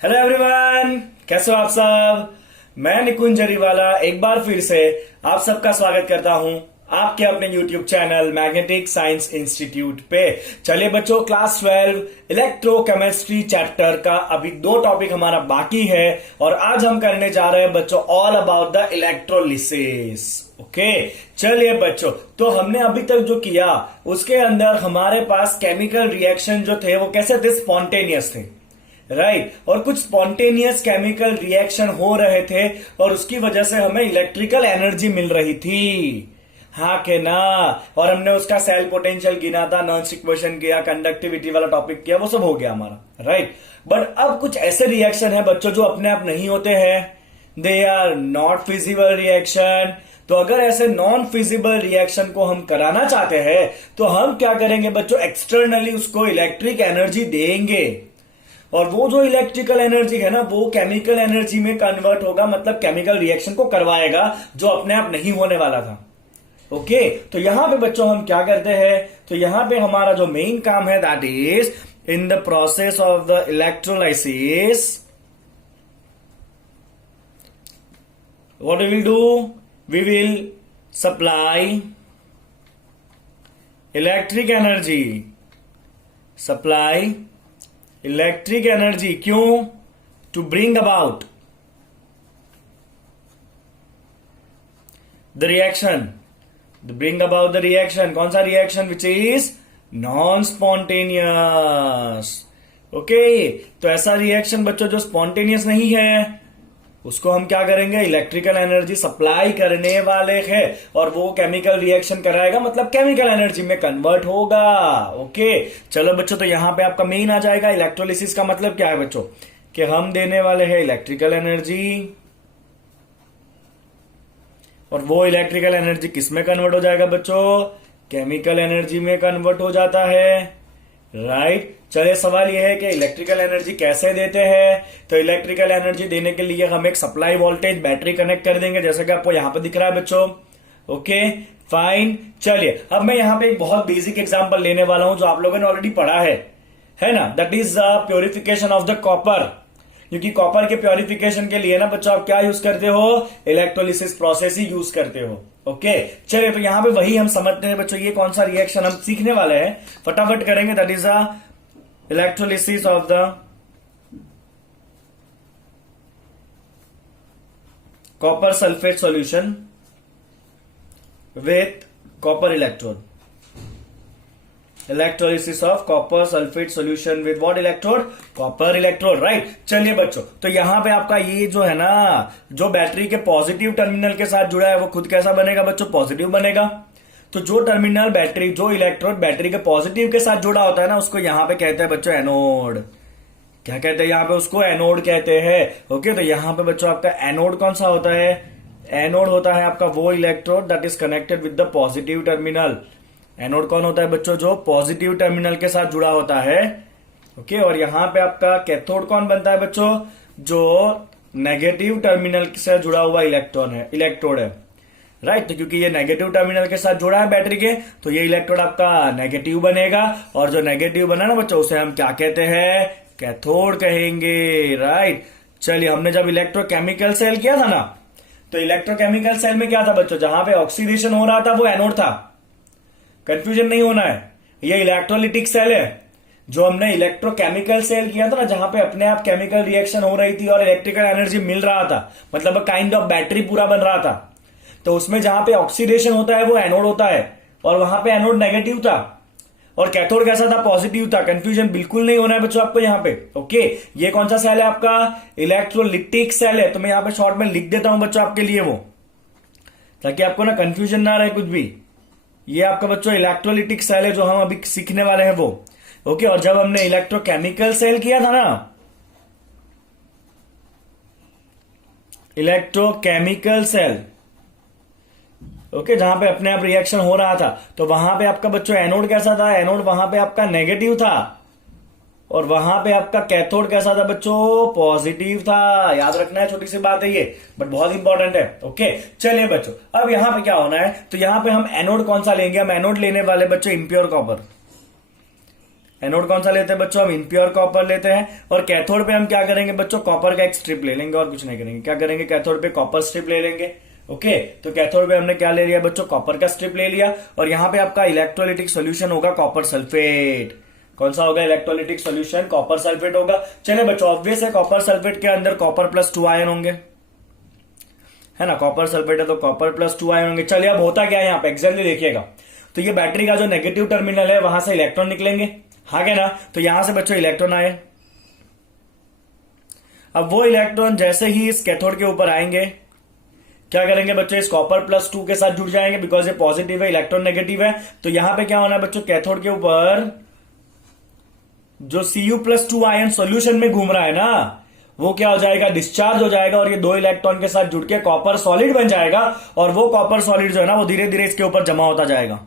Hello everyone, कैसे हो आप सब। मैं निकुंज जरीवाला एक बार फिर से आप सबका स्वागत करता हूं आपके अपने YouTube channel magnetic science institute पे। चलिए बच्चों, क्लास 12 इलेक्ट्रोकेमिस्ट्री चैप्टर का अभी 2 टॉपिक हमारा बाकी है और आज हम करने जा रहे हैं बच्चों all about the electrolysis. Okay, चलिए बच्चों, तो हमने अभी तक जो किया उसके अंदर हमारे पास केमिकल रिएक्शन जो थे वो कैसे थे, स्पॉन्टेनियस थे, राइट। और कुछ स्पॉन्टेनियस केमिकल रिएक्शन हो रहे थे और उसकी वजह से हमें इलेक्ट्रिकल एनर्जी मिल रही थी, हाँ के ना। और हमने उसका सेल पोटेंशियल गिना था, नॉन इक्वेशन किया, कंडक्टिविटी वाला टॉपिक किया, वो सब हो गया हमारा, राइट। बट अब कुछ ऐसे रिएक्शन है बच्चों जो अपने आप नहीं होते हैं, they are not feasible reaction. तो अगर ऐसे नॉन फिजिबल रिएक्शन को हम कराना चाहते हैं तो हम क्या करेंगे बच्चों, एक्सटर्नली उसको इलेक्ट्रिक एनर्जी देंगे और वो जो इलेक्ट्रिकल एनर्जी है ना वो केमिकल एनर्जी में कन्वर्ट होगा, मतलब केमिकल रिएक्शन को करवाएगा जो अपने आप नहीं होने वाला था। ओके, तो यहां पे बच्चों हम क्या करते हैं, तो यहां पे हमारा जो मेन काम है that is in the process of the electrolysis what we will do, we will supply electric energy, supply electric energy, क्यों, to bring about the reaction, bring about the reaction. कौन सा reaction, which is non spontaneous. Okay, तो ऐसा reaction बच्चों जो spontaneous नहीं है उसको हम क्या करेंगे, इलेक्ट्रिकल एनर्जी सप्लाई करने वाले हैं और वो केमिकल रिएक्शन कराएगा, मतलब केमिकल एनर्जी में कन्वर्ट होगा। ओके, चलो बच्चों, तो यहां पे आपका मेन आ जाएगा। इलेक्ट्रोलिसिस का मतलब क्या है बच्चों, कि हम देने वाले हैं इलेक्ट्रिकल एनर्जी और वो इलेक्ट्रिकल एनर्जी किस में कन्वर्ट हो जाएगा बच्चों, केमिकल एनर्जी में कन्वर्ट हो जाता है, राइट। चलिए, सवाल यह है कि इलेक्ट्रिकल एनर्जी कैसे देते हैं। तो इलेक्ट्रिकल एनर्जी देने के लिए हम एक सप्लाई वोल्टेज बैटरी कनेक्ट कर देंगे, जैसे कि आपको यहां पर दिख रहा है बच्चों। Okay, fine. चलिए, अब मैं यहां पे एक बहुत बेसिक एग्जांपल लेने वाला हूं जो आप लोगों ने ऑलरेडी पढ़ा है ना, that is purification of the copper. क्योंकि कॉपर के प्योरिफिकेशन के लिए ना बच्चों आप क्या यूज करते हो, इलेक्ट्रोलिसिस प्रोसेस ही यूज करते हो। ओके, चलिए, तो यहां पे वही हम समझते हैं बच्चों, ये कौन सा रिएक्शन हम सीखने वाले हैं, फटाफट करेंगे। That is a electrolysis of the copper sulphate solution with copper electrode. Electrolysis of copper sulphate solution with what electrode, copper electrode, right. चलिए बच्चों, तो यहां पे आपका ये जो है ना, जो बैटरी के पॉजिटिव टर्मिनल के साथ जुड़ा है वो खुद कैसा बनेगा बच्चों, पॉजिटिव बनेगा। तो जो टर्मिनल बैटरी, जो इलेक्ट्रोड बैटरी के पॉजिटिव के साथ जुड़ा होता है ना, उसको यहां पे कहते हैं बच्चों एनोड। क्या कहते हैं यहां पे, उसको एनोड कहते हैं। ओके, तो यहां पे बच्चों आपका एनोड कौन सा होता है, एनोड होता है आपका वो electrode that is connected with the positive terminal. Anode कौन होता है बच्चों, जो पॉजिटिव टर्मिनल के साथ जुड़ा होता है। ओके, और यहां पे आपका कैथोड कौन बनता है बच्चों, जो नेगेटिव टर्मिनल से जुड़ा हुआ इलेक्ट्रोड है, राइट। तो क्योंकि ये नेगेटिव टर्मिनल के साथ जुड़ा है बैटरी के, तो ये इलेक्ट्रोड आपका नेगेटिव बनेगा और जो नेगेटिव बना ना बच्चों उसे हम क्या कहते हैं, कैथोड कहेंगे, राइट। चलिए, हमने जब इलेक्ट्रोकेमिकल सेल किया था ना, तो इलेक्ट्रोकेमिकल सेल में क्या था बच्चों, जहां पे ऑक्सीडेशन हो रहा था वो एनोड था, कंफ्यूजन नहीं होना है। ये इलेक्ट्रोलिटिक सेल है। जो हमने इलेक्ट्रोकेमिकल सेल किया था ना, जहां पे अपने आप केमिकल रिएक्शन हो रही थी और इलेक्ट्रिकल एनर्जी मिल रहा था, मतलब काइंड ऑफ बैटरी पूरा बन रहा था, तो उसमें जहां पे ऑक्सीडेशन होता है वो एनोड होता है और वहां पे एनोड नेगेटिव था और कैथोड कैसा था, पॉजिटिव था। कंफ्यूजन बिल्कुल नहीं होना है बच्चों आपको यहाँ पे। ओके, ये कौन सा सेल है आपका, इलेक्ट्रोलिटिक सेल है। तो मैं यहाँ पे शॉर्ट में लिख देता हूं बच्चों आपके लिए वो, ताकि आपको ना कंफ्यूजन ना रहे कुछ भी। ये आपका बच्चों इलेक्ट्रोलिटिक सेल है जो हम अभी सीखने वाले हैं वो। ओके, और जब हमने इलेक्ट्रोकेमिकल सेल किया था ना, इलेक्ट्रोकेमिकल सेल, ओके, जहां पे अपने आप रिएक्शन हो रहा था, तो वहां पे आपका बच्चों एनोड कैसा था, एनोड वहां पे आपका नेगेटिव था और वहां पे आपका कैथोड कैसा था बच्चों, पॉजिटिव था। याद रखना है, छोटी सी बात है ये, बट बहुत इंपॉर्टेंट है। ओके, चलिए बच्चों, अब यहां पे क्या होना है, तो यहां पे हम एनोड कौन सा लेंगे, हम एनोड लेने वाले बच्चों इम्प्योर कॉपर। एनोड कौन सा लेते हैं बच्चों, हम इनप्योर कॉपर लेते हैं। और कैथोड पे हम क्या करेंगे बच्चों, कॉपर का एक स्ट्रिप ले लेंगे और कुछ नहीं करेंगे। क्या करेंगे, कैथोड पे कॉपर स्ट्रिप ले लेंगे। ओके, तो कैथोड पे हमने क्या ले लिया बच्चों, कॉपर का स्ट्रिप ले लिया। और यहां पे आपका इलेक्ट्रोलिटिक सोल्यूशन होगा कॉपर सल्फेट। कौन सा होगा इलेक्ट्रोलिटिक सोल्यूशन, कॉपर सल्फेट होगा। चलिए बच्चों, ऑब्वियस है कॉपर सल्फेट के अंदर कॉपर प्लस 2 आयन होंगे, है ना। कॉपर सल्फेट है तो कॉपर प्लस 2 आयन होंगे। चलिए अब होता क्या है यहाँ पे एग्जैक्टली देखिएगा। तो ये बैटरी का जो नेगेटिव टर्मिनल है वहां से इलेक्ट्रॉन निकलेंगे, हाँ क्या ना। तो यहां से बच्चों इलेक्ट्रॉन आए। अब वो इलेक्ट्रॉन जैसे ही इस कैथोड के ऊपर आएंगे क्या करेंगे बच्चों, इस कॉपर प्लस 2 के साथ जुड़ जाएंगे, बिकॉज ये पॉजिटिव है, इलेक्ट्रॉन नेगेटिव है। तो यहां पे क्या होना है बच्चों, कैथोड के ऊपर जो Cu प्लस 2 आयन सोल्यूशन में घूम रहा है ना, वो क्या हो जाएगा, डिस्चार्ज हो जाएगा। और ये 2 इलेक्ट्रॉन के साथ जुड़ के कॉपर सॉलिड बन जाएगा। और वो कॉपर सॉलिड जो है ना, वो धीरे धीरे इसके ऊपर जमा होता जाएगा।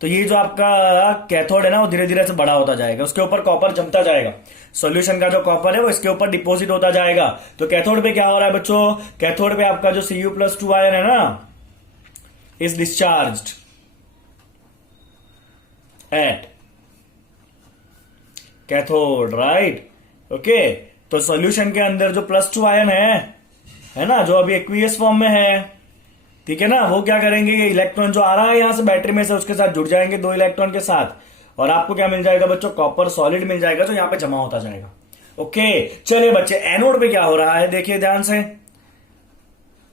तो ये जो आपका कैथोड है ना, वो धीरे धीरे से बड़ा होता जाएगा, उसके ऊपर कॉपर जमता जाएगा। सॉल्यूशन का जो कॉपर है वो इसके ऊपर डिपोजिट होता जाएगा। तो कैथोड पे क्या हो रहा है बच्चों, कैथोड पे आपका जो Cu प्लस 2 आयन है ना, is discharged at cathode, right. Okay, तो सॉल्यूशन के अंदर जो प्लस 2 आयन है ना, जो अभी एक्वियस फॉर्म में है, ठीक है ना, वो क्या करेंगे, ये इलेक्ट्रॉन जो आ रहा है यहां से बैटरी में से, उसके साथ जुड़ जाएंगे 2 इलेक्ट्रॉन के साथ। और आपको क्या मिल जाएगा बच्चों, कॉपर सॉलिड मिल जाएगा, जो यहां पे जमा होता जाएगा। ओके, चलिए बच्चे, एनोड पे क्या हो रहा है देखिए ध्यान से।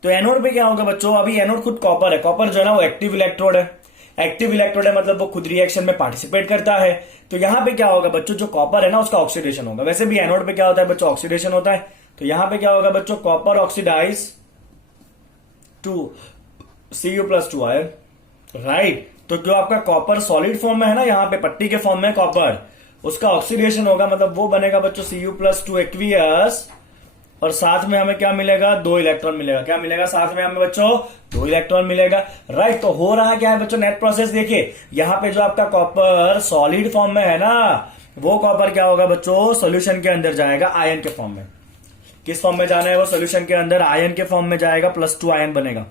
तो एनोड पे क्या होगा बच्चों, अभी एनोड खुद कॉपर है। कॉपर जो है ना वो एक्टिव इलेक्ट्रोड है। एक्टिव इलेक्ट्रोड है मतलब वो खुद रिएक्शन में पार्टिसिपेट करता है। तो यहां पे क्या होगा बच्चों, जो कॉपर है ना उसका ऑक्सीडेशन होगा। वैसे भी एनोड पे क्या होता है बच्चों, ऑक्सीडेशन होता है। तो यहां पे क्या होगा बच्चों, copper oxidise to Cu plus 2 ion, right. तो जो आपका कॉपर सॉलिड फॉर्म में है ना, यहां पे पट्टी के फॉर्म में कॉपर, उसका ऑक्सीडेशन होगा, मतलब वो बनेगा बच्चों Cu प्लस 2 एक्वियस। और साथ में हमें क्या मिलेगा, 2 इलेक्ट्रॉन मिलेगा। क्या मिलेगा साथ में हमें बच्चों, 2 इलेक्ट्रॉन मिलेगा, राइट। तो हो रहा क्या है बच्चों, नेट प्रोसेस देखिए। यहां पे जो आपका कॉपर सॉलिड फॉर्म में है ना, वो कॉपर क्या होगा बच्चों, सोल्यूशन के अंदर जाएगा आयन के फॉर्म में। किस फॉर्म में जाना है वो, सोल्यूशन के अंदर आयन के फॉर्म में जाएगा, प्लस 2 आयन बनेगा।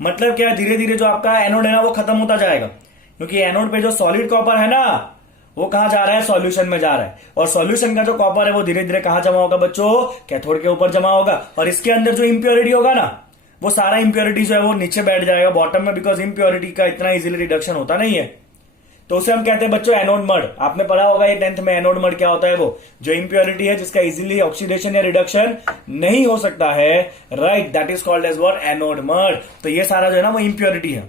मतलब क्या, धीरे धीरे जो आपका एनोड है ना वो खत्म होता जाएगा, क्योंकि एनोड पे जो सॉलिड कॉपर है ना वो कहां जा रहा है, सॉल्यूशन में जा रहा है। और सॉल्यूशन का जो कॉपर है वो धीरे धीरे कहां जमा होगा बच्चों, कैथोड के ऊपर जमा होगा। और इसके अंदर जो इंप्योरिटी होगा ना, वो सारा इंप्योरिटी जो है वो नीचे बैठ जाएगा बॉटम में, बिकॉज इंप्योरिटी का इतना इजीली रिडक्शन होता नहीं है। तो उसे हम कहते हैं बच्चों एनोड मड। आपने पढ़ा होगा ये 10th में, एनोड मड क्या होता है, वो जो इंप्योरिटी है जिसका इजीली ऑक्सीडेशन या रिडक्शन नहीं हो सकता है, right, that is called as what, anode mud. तो ये सारा जो है ना वो इंप्योरिटी है,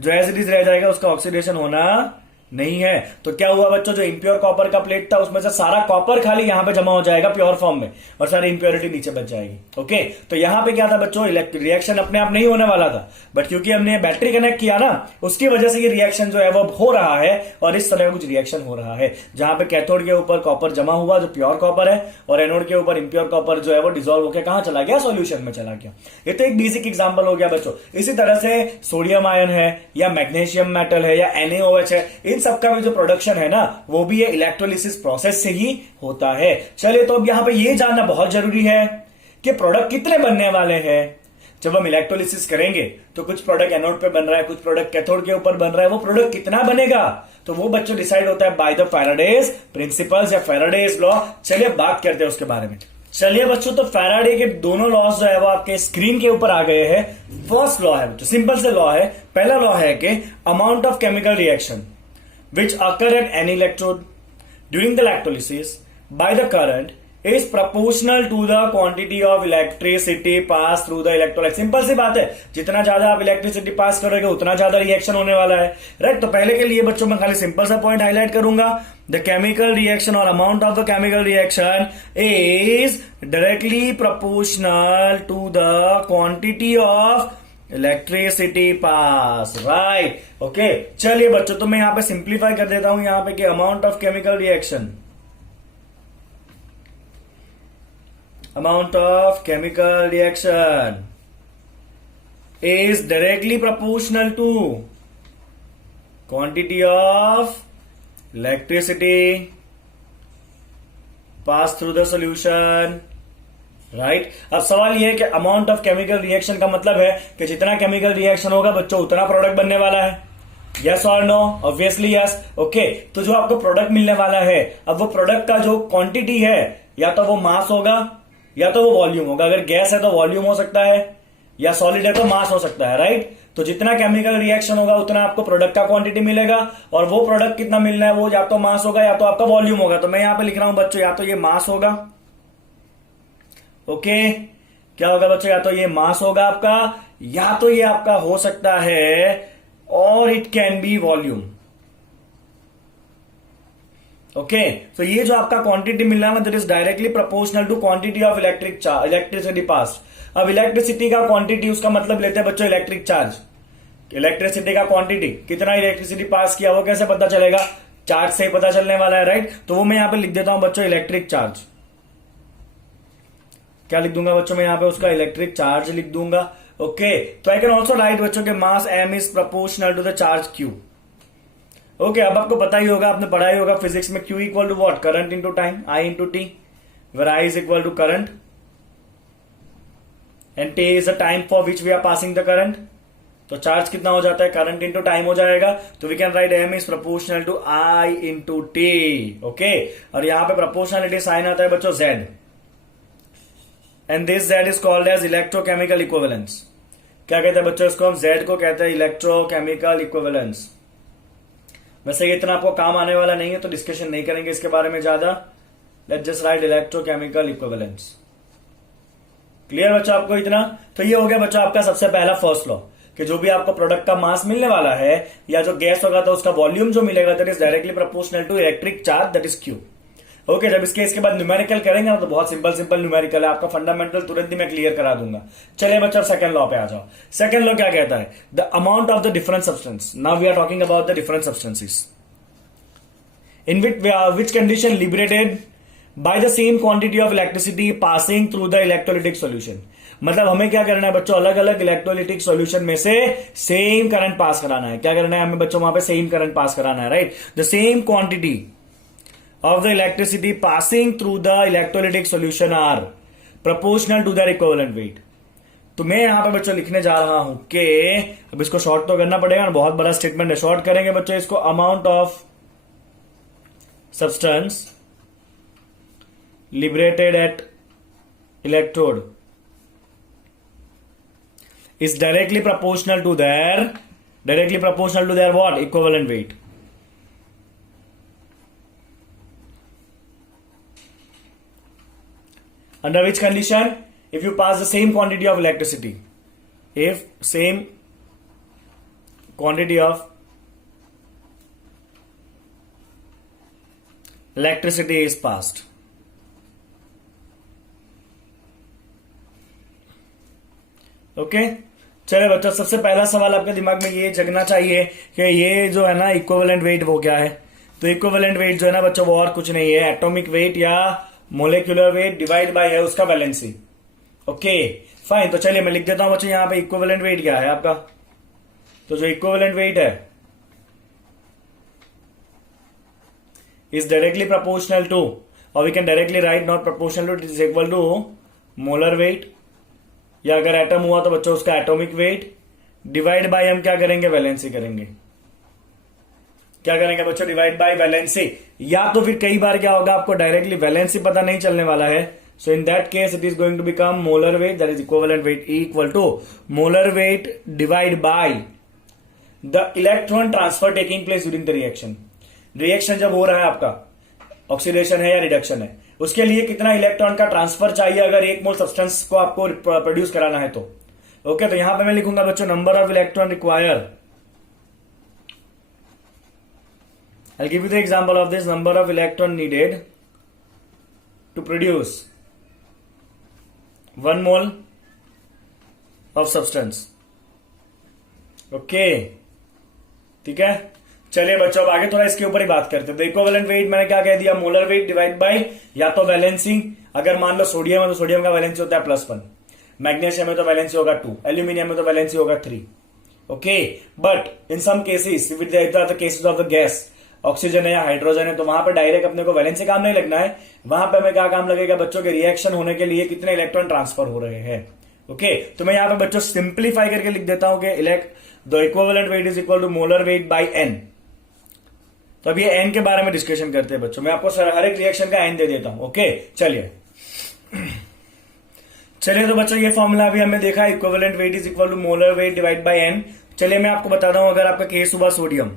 जो एज इट इज रह जाएगा, उसका ऑक्सीडेशन होना नहीं है। तो क्या हुआ बच्चों, जो इंप्योर कॉपर का प्लेट था उसमें से सारा कॉपर खाली यहां पे जमा हो जाएगा प्योर फॉर्म में, और सारी इंप्योरिटी नीचे बच जाएगी। ओके, तो यहां पे क्या था बच्चों, रिएक्शन अपने आप नहीं होने वाला था, बट क्योंकि हमने बैटरी कनेक्ट किया ना, उसकी वजह से ये रिएक्शन जो है वो हो रहा है। और इस तरह का कुछ रिएक्शन हो रहा है, जहां पे कैथोड के ऊपर कॉपर जमा हुआ जो प्योर कॉपर है, और एनोड के ऊपर इंप्योर कॉपर जो है वो डिसॉल्व होकर कहां चला गया, सोल्यूशन में चला गया। ये तो एक बेसिक एग्जाम्पल हो गया बच्चों। इसी तरह से सोडियम आयन है, या मैग्नीशियम मेटल है, या NaOH है, इन सबका भी जो प्रोडक्शन है ना वो भी इलेक्ट्रोलिसिस प्रोसेस से ही होता है। चलिए, तो अब यहां पे ये जानना बहुत जरूरी है कि प्रोडक्ट कितने बनने वाले हैं। जब हम इलेक्ट्रोलिसिस करेंगे तो कुछ प्रोडक्ट एनोड पे बन रहा है, कुछ प्रोडक्ट कैथोड के ऊपर बन रहा है, वो प्रोडक्ट कितना बनेगा, तो वो बच्चों डिसाइड होता है बाय द फैराडेज प्रिंसिपल्स या फैराडेज लॉ। चलिए बात करते हैं उसके बारे में। चलिए बच्चों, तो फैराडे के दोनों लॉज जो है वो आपके स्क्रीन के ऊपर आ गए हैं। फर्स्ट लॉ है बच्चों, सिंपल से लॉ है। पहला लॉ है कि amount of chemical reaction which occur at any electrode during the electrolysis by the current is proportional to the quantity of electricity passed through the electrolyte। Simple सी बात है, जितना ज्यादा आप इलेक्ट्रिसिटी पास करोगे उतना ज्यादा रिएक्शन होने वाला है, राइट। तो पहले के लिए बच्चों मैं खाली सिंपल सा पॉइंट हाईलाइट करूंगा, द केमिकल रिएक्शन और amount of the chemical reaction is directly proportional to the quantity of electricity pass, right. Okay, चलिए बच्चों, तो मैं यहां पे सिंप्लीफाई कर देता हूं यहां पे कि amount of chemical reaction, amount of chemical reaction is directly proportional to quantity of electricity pass through the solution, right. अब सवाल यह है कि अमाउंट ऑफ केमिकल रिएक्शन का मतलब है कि जितना केमिकल रिएक्शन होगा बच्चों उतना प्रोडक्ट बनने वाला है। यस और नो? Obviously yes. ओके, तो जो आपको प्रोडक्ट मिलने वाला है, अब वो प्रोडक्ट का जो क्वांटिटी है या तो वो मास होगा या तो वो वॉल्यूम होगा। अगर गैस है तो वॉल्यूम हो सकता है, या सॉलिड है तो मास हो सकता है, राइट? तो जितना केमिकल रिएक्शन होगा उतना आपको प्रोडक्ट का क्वांटिटी मिलेगा, और वो प्रोडक्ट कितना मिलना है वो या तो मास होगा या तो आपका वॉल्यूम होगा। तो मैं यहां पे लिख रहा हूं बच्चों, या तो ये मास होगा, ओके, क्या होगा बच्चों, या तो ये मास होगा आपका, या तो ये आपका हो सकता है, और it can be volume. Okay, तो ये जो आपका क्वांटिटी मिल रहा है that is directly proportional to quantity of electricity pass. अब इलेक्ट्रिसिटी का क्वांटिटी, उसका मतलब लेते हैं बच्चों इलेक्ट्रिक चार्ज। इलेक्ट्रिसिटी का क्वांटिटी, कितना इलेक्ट्रिसिटी पास किया, वो कैसे पता चलेगा? चार्ज से ही पता चलने वाला है, राइट? तो वो मैं यहां पे लिख देता हूं बच्चों इलेक्ट्रिक चार्ज। क्या लिख दूंगा बच्चों मैं यहां पे? उसका इलेक्ट्रिक चार्ज लिख दूंगा। ओके, तो आई कैन ऑल्सो राइट बच्चों के mass m is proportional to the charge q। Okay, अब आपको पता ही होगा, आपने पढ़ा ही होगा फिजिक्स में, q equal to what? Current into time, I into t, where I is equal to current and t is the time for which we are passing the current. तो charge कितना हो जाता है? करंट इंटू टाइम हो जाएगा। तो we can write m is proportional to I into t. Okay, और यहां पे प्रोपोर्शनलिटी साइन आता है बच्चों z, and this z is called as electrochemical equivalence. क्या कहते हैं बच्चों इसको? हम z को कहते हैं इलेक्ट्रोकेमिकल इक्विवेलेंस। वैसे ये इतना आपको काम आने वाला नहीं है तो डिस्कशन नहीं करेंगे इसके बारे में ज्यादा। Let's just right electrochemical equivalence. Clear बच्चों आपको इतना? तो ये हो गया बच्चों आपका सबसे पहला फर्स्ट लॉ, कि जो भी आपको प्रोडक्ट का मास मिलने वाला है या जो गैस होगा तो उसका वॉल्यूम जो मिलेगा that is directly proportional to electric charge that is q. Okay, जब इसके बाद न्यूमेरिकल करेंगे ना तो बहुत सिंपल न्यूमेरिकल है, आपका फंडामेंटल तुरंत ही मैं क्लियर करा दूंगा। चलिए बच्चों सेकंड लॉ पे आ जाओ। सेकंड लॉ क्या कहता है? The amount of the different substance. Now we are talking about the different substances in which condition liberated by the same quantity of electricity passing through the electrolytic solution। मतलब हमें क्या करना है बच्चों? अलग अलग इलेक्ट्रोलिटिक सॉल्यूशन में से सेम करंट पास कराना है। क्या करना है हमें बच्चों? वहां पे सेम करंट पास कराना है, right? The same quantity of the electricity passing through the electrolytic solution are proportional to their equivalent weight। तो मैं यहां पे बच्चों लिखने जा रहा हूं कि, अब इसको शॉर्ट तो करना पड़ेगा ना, बहुत बड़ा स्टेटमेंट है, शॉर्ट करेंगे बच्चों इसको। Amount of substance liberated at electrode is directly proportional to their what? Equivalent weight। Under which condition? If you pass the same quantity of electricity, if same quantity of electricity is passed। Okay, चलिए बच्चों सबसे पहला सवाल आपके दिमाग में ये जगना चाहिए कि ये जो है ना इक्विवेलेंट वेट वो क्या है? तो इक्विवेलेंट वेट जो है ना बच्चों वो और कुछ नहीं है, एटॉमिक वेट या मोलिकुलर वेट डिवाइड बाय है उसका वैलेंसी। ओके फाइन, तो चलिए मैं लिख देता हूं बच्चों यहां पे इक्विवेलेंट वेट क्या है आपका। तो जो इक्विवेलेंट वेट है is directly proportional to, or we can directly write not proportional to, it is equal to molar weight, या अगर एटम हुआ तो बच्चों उसका एटॉमिक वेट डिवाइड बाय हम क्या करेंगे? वैलेंसी करेंगे। क्या करेंगे बच्चों? Divide by valency. या तो फिर कई बार क्या होगा आपको डायरेक्टली वैलेंसी पता नहीं चलने वाला है, so in that case it is going to become molar weight that is equivalent weight equal to molar weight divide by the electron transfer taking place during the reaction. Reaction जब हो रहा है आपका, ऑक्सीडेशन है या reduction है, उसके लिए कितना इलेक्ट्रॉन का ट्रांसफर चाहिए अगर 1 मोल सब्सटेंस को आपको प्रोड्यूस कराना है तो। ओके, तो यहां पे मैं लिखूंगा बच्चों number of electron require. I give you the example of this, number of electron needed to produce 1 mole of substance. Okay ठीक है, चलिए बच्चों अब आगे थोड़ा इसके ऊपर ही बात करते हैं। तो इक्विवेलेंट वेट मैंने क्या कह दिया? मोलर वेट डिवाइड बाय या तो वैलेंसी। अगर मान लो सोडियम है तो सोडियम का वैलेंसी होता है +1, मैग्नीशियम में तो वैलेंसी होगा 2, एल्यूमिनियम में तो वैलेंसी होगा 3। Okay, but in some cases with the cases of the gas, oxygen है या हाइड्रोजन है, तो वहां पे डायरेक्ट अपने को वैलेंसी काम नहीं लगना है। वहां पे हमें क्या काम लगेगा बच्चों के? रिएक्शन होने के लिए कितने इलेक्ट्रॉन ट्रांसफर हो रहे हैं। ओके, तो मैं यहां पे बच्चों सिंप्लीफाई करके लिख देता हूं कि the equivalent weight is equal to molar weight by n. तो अब ये एन के बारे में डिस्कशन करते हैं बच्चों। मैं आपको हर एक रिएक्शन का एन दे देता हूं। ओके चलिए तो बच्चों ये फॉर्मूला अभी हमने देखा, equivalent weight is equal to molar weight divide by n. चलिए मैं आपको बताता हूं, अगर आपका केस हुआ सोडियम,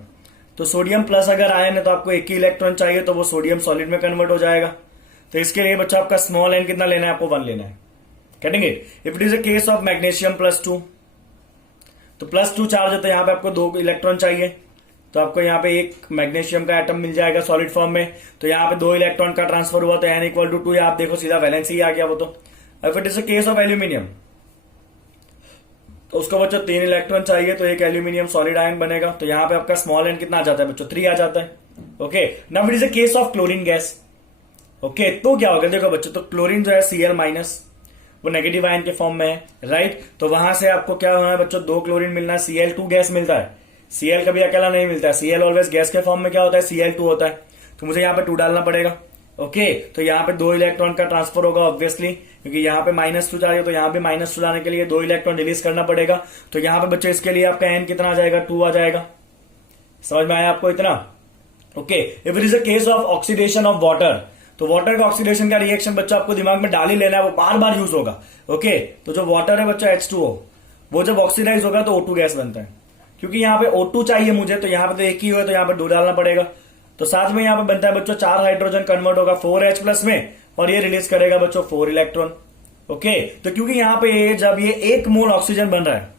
तो सोडियम प्लस अगर आयन है तो आपको एक ही इलेक्ट्रॉन चाहिए, तो वो सोडियम सॉलिड में कन्वर्ट हो जाएगा। तो इसके लिए बच्चों आपका स्मॉल एन कितना लेना है, आपको 1 लेना है। कटेंगे। If it is a case of magnesium +2, तो +2 चार्ज होता है, यहां पे आपको 2 इलेक्ट्रॉन चाहिए, तो आपको यहाँ पे एक मैग्नीशियम का एटम मिल जाएगा सॉलिड फॉर्म में। तो यहाँ पे 2 इलेक्ट्रॉन का ट्रांसफर हुआ, तो n = 2, आप देखो सीधा वैलेंसी आ गया वो। तो if it is a case of aluminium, तो उसको बच्चों 3 इलेक्ट्रॉन चाहिए, तो एक एल्यूमिनियम सॉलिड आयन बनेगा। तो यहाँ पे आपका स्मॉल एन कितना आ जाता है बच्चों, 3 आ जाता है। Okay now it is a case of chlorine gas. Okay तो क्या होगा, देखो बच्चों, तो क्लोरीन जो है Cl- वो नेगेटिव आयन के फॉर्म में है, राइट। तो वहां से आपको क्या होना है बच्चों, 2 क्लोरीन मिलना है, Cl2 गैस मिलता है। Cl कभी अकेला नहीं मिलता है, Cl ऑलवेज गैस के फॉर्म में क्या होता है, Cl2 होता है। तो मुझे यहाँ पे 2 डालना पड़ेगा। ओके तो यहाँ पे 2 इलेक्ट्रॉन का ट्रांसफर होगा ऑब्वियसली, क्योंकि यहाँ पे -2 चाहिए, तो यहाँ पे -2 लाने के लिए 2 इलेक्ट्रॉन रिलीज करना पड़ेगा। तो यहाँ पे बच्चों इसके लिए आपका एन कितना आ जाएगा, 2 आ जाएगा। समझ में आया आपको इतना। Okay if it is a case of oxidation of water, तो वाटर का ऑक्सीडेशन का रिएक्शन बच्चों आपको दिमाग में डाल ही लेना है, वो बार बार यूज होगा। ओके तो जो वाटर है बच्चों H2O, वो जब ऑक्सीडाइज होगा तो O2 गैस बनता है। क्योंकि यहाँ पे O2 चाहिए मुझे, तो यहाँ पे तो एक ही हुआ, तो यहाँ पे 2 डालना पड़ेगा। तो साथ में यहाँ पे बनता है बच्चों 4 हाइड्रोजन कन्वर्ट होगा 4H+ में, और ये रिलीज करेगा बच्चों 4 इलेक्ट्रॉन। ओके तो क्योंकि यहाँ पे जब ये 1 मोल ऑक्सीजन बन रहा है,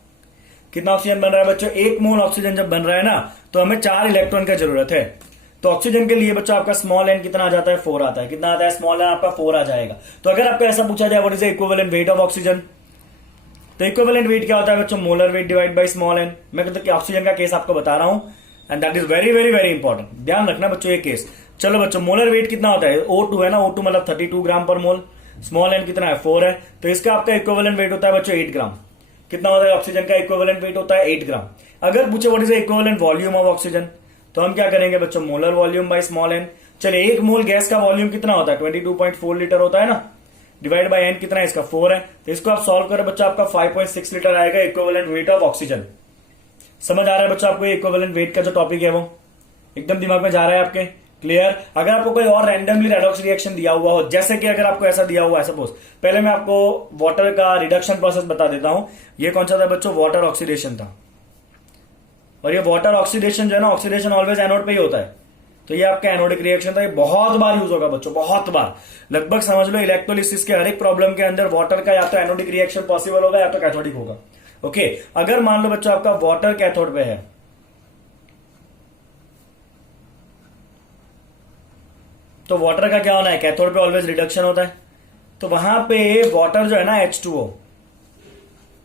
कितना ऑक्सीजन बन रहा है बच्चों, 1 मोल ऑक्सीजन जब बन रहा है ना, तो हमें 4 इलेक्ट्रॉन की जरूरत है। तो ऑक्सीजन के लिए बच्चों आपका स्मॉल एन कितना आ जाता है, 4 आता है। कितना आता है, स्मॉल एन आपका 4 आ जाएगा। तो अगर आपको ऐसा पूछा जाए what is the equivalent weight of oxygen, तो इक्विवेलेंट वेट क्या होता है बच्चों, molar weight divide by small n. मैं कहता कि ऑक्सीजन का केस आपको बता रहा हूं, and that is very very very important, ध्यान रखना बच्चों ये केस। चलो बच्चों मोलर वेट कितना होता है, O2 है ना, O2 मतलब 32 ग्राम पर मोल, स्मॉल एन कितना है, 4 है। तो इसका आपका इक्विवेलेंट वेट होता है बच्चों 8 ग्राम। कितना होता है, ऑक्सीजन का इक्विवेलेंट वेट होता है 8 ग्राम। अगर पूछे what is the equivalent volume of oxygen, तो हम क्या करेंगे बच्चों, molar volume by small n. चलिए 1 मोल गैस का वॉल्यूम कितना होता है, 22.4 लीटर होता है ना, डिवाइड बाय एन कितना है इसका, 4 है। तो इसको आप सॉल्व करें बच्चों, आपका 5.6 लीटर आएगा इक्विवेलेंट वेट ऑफ ऑक्सीजन। समझ आ रहा है बच्चों आपको इक्विवेलेंट वेट का जो टॉपिक है वो एकदम दिमाग में जा रहा है आपके, क्लियर। अगर आपको कोई और रैंडमली रेडॉक्स रिएक्शन दिया हुआ हो, जैसे कि अगर आपको ऐसा दिया हुआ है सपोज, पहले मैं आपको वाटर का रिडक्शन प्रोसेस बता देता हूं। ये कौन सा था बच्चों, वाटर ऑक्सीडेशन था। और ये वाटर ऑक्सीडेशन जो है ना, ऑक्सीडेशन ऑलवेज एनोड पे ही होता है। तो ये आपका एनोडिक रिएक्शन था, ये बहुत बार यूज होगा बच्चों, बहुत बार। लगभग समझ लो इलेक्ट्रोलिसिस के हर एक प्रॉब्लम के अंदर वाटर का या तो एनोडिक रिएक्शन पॉसिबल होगा या तो कैथोडिक होगा। ओके अगर मान लो बच्चों आपका वाटर कैथोड पे है, तो वाटर का क्या होना है, कैथोड पे ऑलवेज रिडक्शन होता है। तो वहां पे वाटर जो है ना H2O,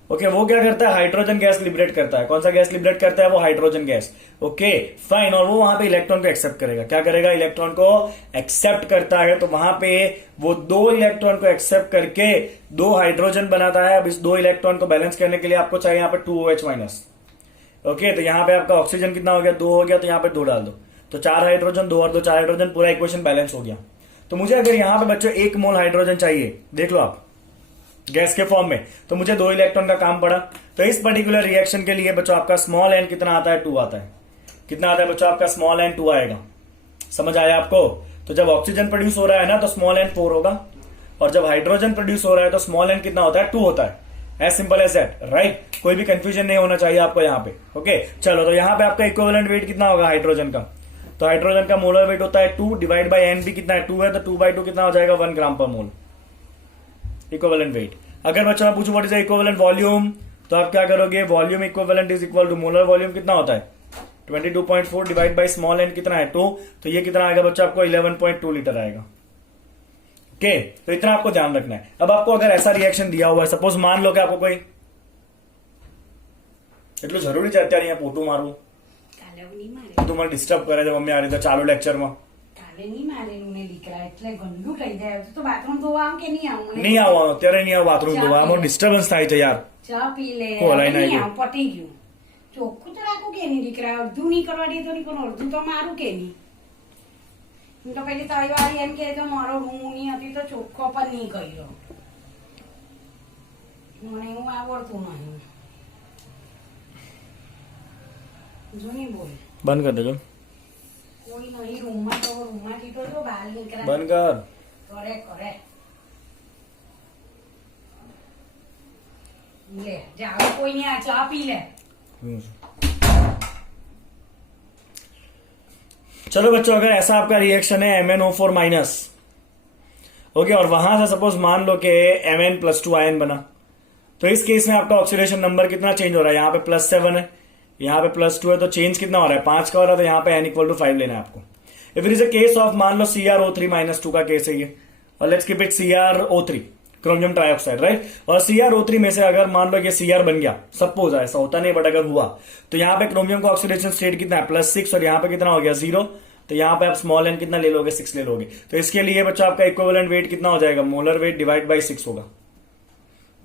ओके वो क्या करता है, हाइड्रोजन गैस लिबरेट करता है। कौन सा गैस लिबरेट करता है, वो हाइड्रोजन गैस। ओके फाइन, और वो वहां पे इलेक्ट्रॉन को एक्सेप्ट करेगा। क्या करेगा, इलेक्ट्रॉन को एक्सेप्ट करता है। तो वहां पे वो 2 इलेक्ट्रॉन को एक्सेप्ट करके 2 हाइड्रोजन बनाता है। अब इस 2 इलेक्ट्रॉन को बैलेंस करने के लिए आपको चाहिए यहाँ पे 2OH-। ओके तो यहाँ पे आपका ऑक्सीजन कितना हो गया, 2 हो गया, तो यहाँ पे 2 डाल दो, तो 4 हाइड्रोजन, 2 और 2 4 हाइड्रोजन, पूरा इक्वेशन बैलेंस हो गया। तो मुझे अगर यहाँ पे बच्चों 1 मोल हाइड्रोजन चाहिए, देख लो आप गैस के फॉर्म में, तो मुझे 2 इलेक्ट्रॉन का काम पड़ा। तो इस पर्टिकुलर रिएक्शन के लिए बच्चों आपका स्मॉल एन कितना आता है, 2 आता है। कितना आता है बच्चों आपका, स्मॉल एन 2 आएगा। समझ आया आपको। तो जब ऑक्सीजन प्रोड्यूस हो रहा है ना, तो स्मॉल एन 4 होगा, और जब हाइड्रोजन प्रोड्यूस हो रहा है तो स्मॉल एन कितना होता है, 2 होता है। As simple as that, right. कोई भी कंफ्यूजन नहीं होना चाहिए आपको यहाँ पे। ओके चलो, तो यहाँ पे आपका इक्विवेलेंट वेट कितना होगा हाइड्रोजन का, तो हाइड्रोजन का मोलर वेट होता है 2 डिवाइड बाय एन भी कितना है, 2 है, तो 2/2 कितना हो जाएगा, 1 ग्राम पर मोल इक्विवेलेंट वेट। अगर बच्चों मैं पूछूं what is the equivalent volume, तो आप क्या करोगे, volume equivalent is equal to molar volume कितना होता है, 22.4 डिवाइड बाय स्मॉल एन कितना है, 2। तो ये कितना आएगा बच्चों आपको, 11.2 लीटर आएगा। ओके तो इतना आपको ध्यान रखना है। अब आपको अगर ऐसा रिएक्शन दिया हुआ है, सपोज मान लो कि आपको कोई એટલું જરૂરી છે અત્યારે અહીંયા પોટું મારવું, તું મને ડિસ્ટર્બ કરે છે મમ્મી આ રીતે ચાલુ લેક્ચરમાં, નહીં આવવાનું અત્યારે, નહીં આવું બાથરૂમ ધોવા, આમાં ડિસ્ટર્બન્સ થાય છે યાર। ખોલાઈ નાખ્યું, પટી ગયું, ચોખ્ખું તો રાખું કે નહીં દીકરા, અડધું નહીં કરવા દે તો નહીં, પણ અડધું તો મારું કે નહીં। હું તો પેલી તળીવાળી એમ કે તો મારો રૂમ ની હતી તો ચોખ્ખો પણ નહીં કર્યો, મને એવું આવડતું નહીં। જૂની બોલ બંધ कर देજો કોઈ નહીં રૂમમાં તો રૂમમાંથી તો જો બહાર નીકળ્યા બંધ कर કરે કરે લે જાવ કોઈ નહીં આ ચા પી લે चलो बच्चों, अगर ऐसा आपका रिएक्शन है MnO4 माइनस, ओके, और वहां से सपोज मान लो कि Mn+2 आयन बना, तो इस केस में आपका ऑक्सीडेशन नंबर कितना चेंज हो रहा है? यहाँ पे +7 है, यहाँ पे +2 है, तो चेंज कितना हो रहा है? 5 का हो रहा है, तो यहाँ पे n=5 लेना है आपको। If it is a case of मान लो CrO3-2 का केस है ये, और let's keep it CrO3 chromium trioxide, right. और CrO3 में से अगर मान लो ये Cr बन गया, सपोज ऐसा होता नहीं बट अगर हुआ, तो यहाँ पे क्रोमियम का ऑक्सीडेशन स्टेट कितना है? +6, और यहाँ पे कितना हो गया? 0। तो यहाँ पे आप स्मॉल n कितना ले लोगे? 6 ले लोगे। तो इसके लिए बच्चों आपका इक्विवेलेंट वेट कितना हो जाएगा? मोलर वेट डिवाइड बाई 6 होगा।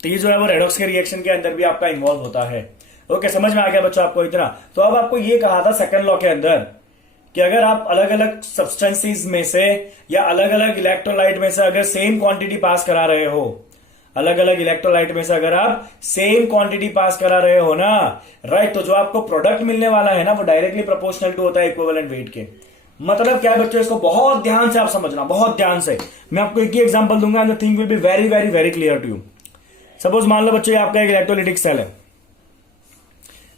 तो ये जो है वो रेडॉक्स के रिएक्शन के अंदर भी आपका इन्वॉल्व होता है। ओके, समझ में आ गया बच्चों आपको इतना? तो अब आपको ये कहा था सेकंड लॉ के अंदर कि अगर आप अलग अलग सब्सटेंसेस में से या अलग अलग इलेक्ट्रोलाइट में से अगर सेम क्वांटिटी पास करा रहे हो, अलग अलग इलेक्ट्रोलाइट में से अगर आप सेम क्वांटिटी पास करा रहे हो ना, राइट, तो जो आपको प्रोडक्ट मिलने वाला है ना वो डायरेक्टली प्रोपोर्शनल टू होता है इक्विवेलेंट वेट के। मतलब क्या है बच्चों, इसको बहुत ध्यान से आप समझना, बहुत ध्यान से। मैं आपको एक ही एग्जांपल दूंगा and the thing will be very very very clear to you. Suppose मान लो बच्चों, ये आपका एक इलेक्ट्रोलिटिक सेल है,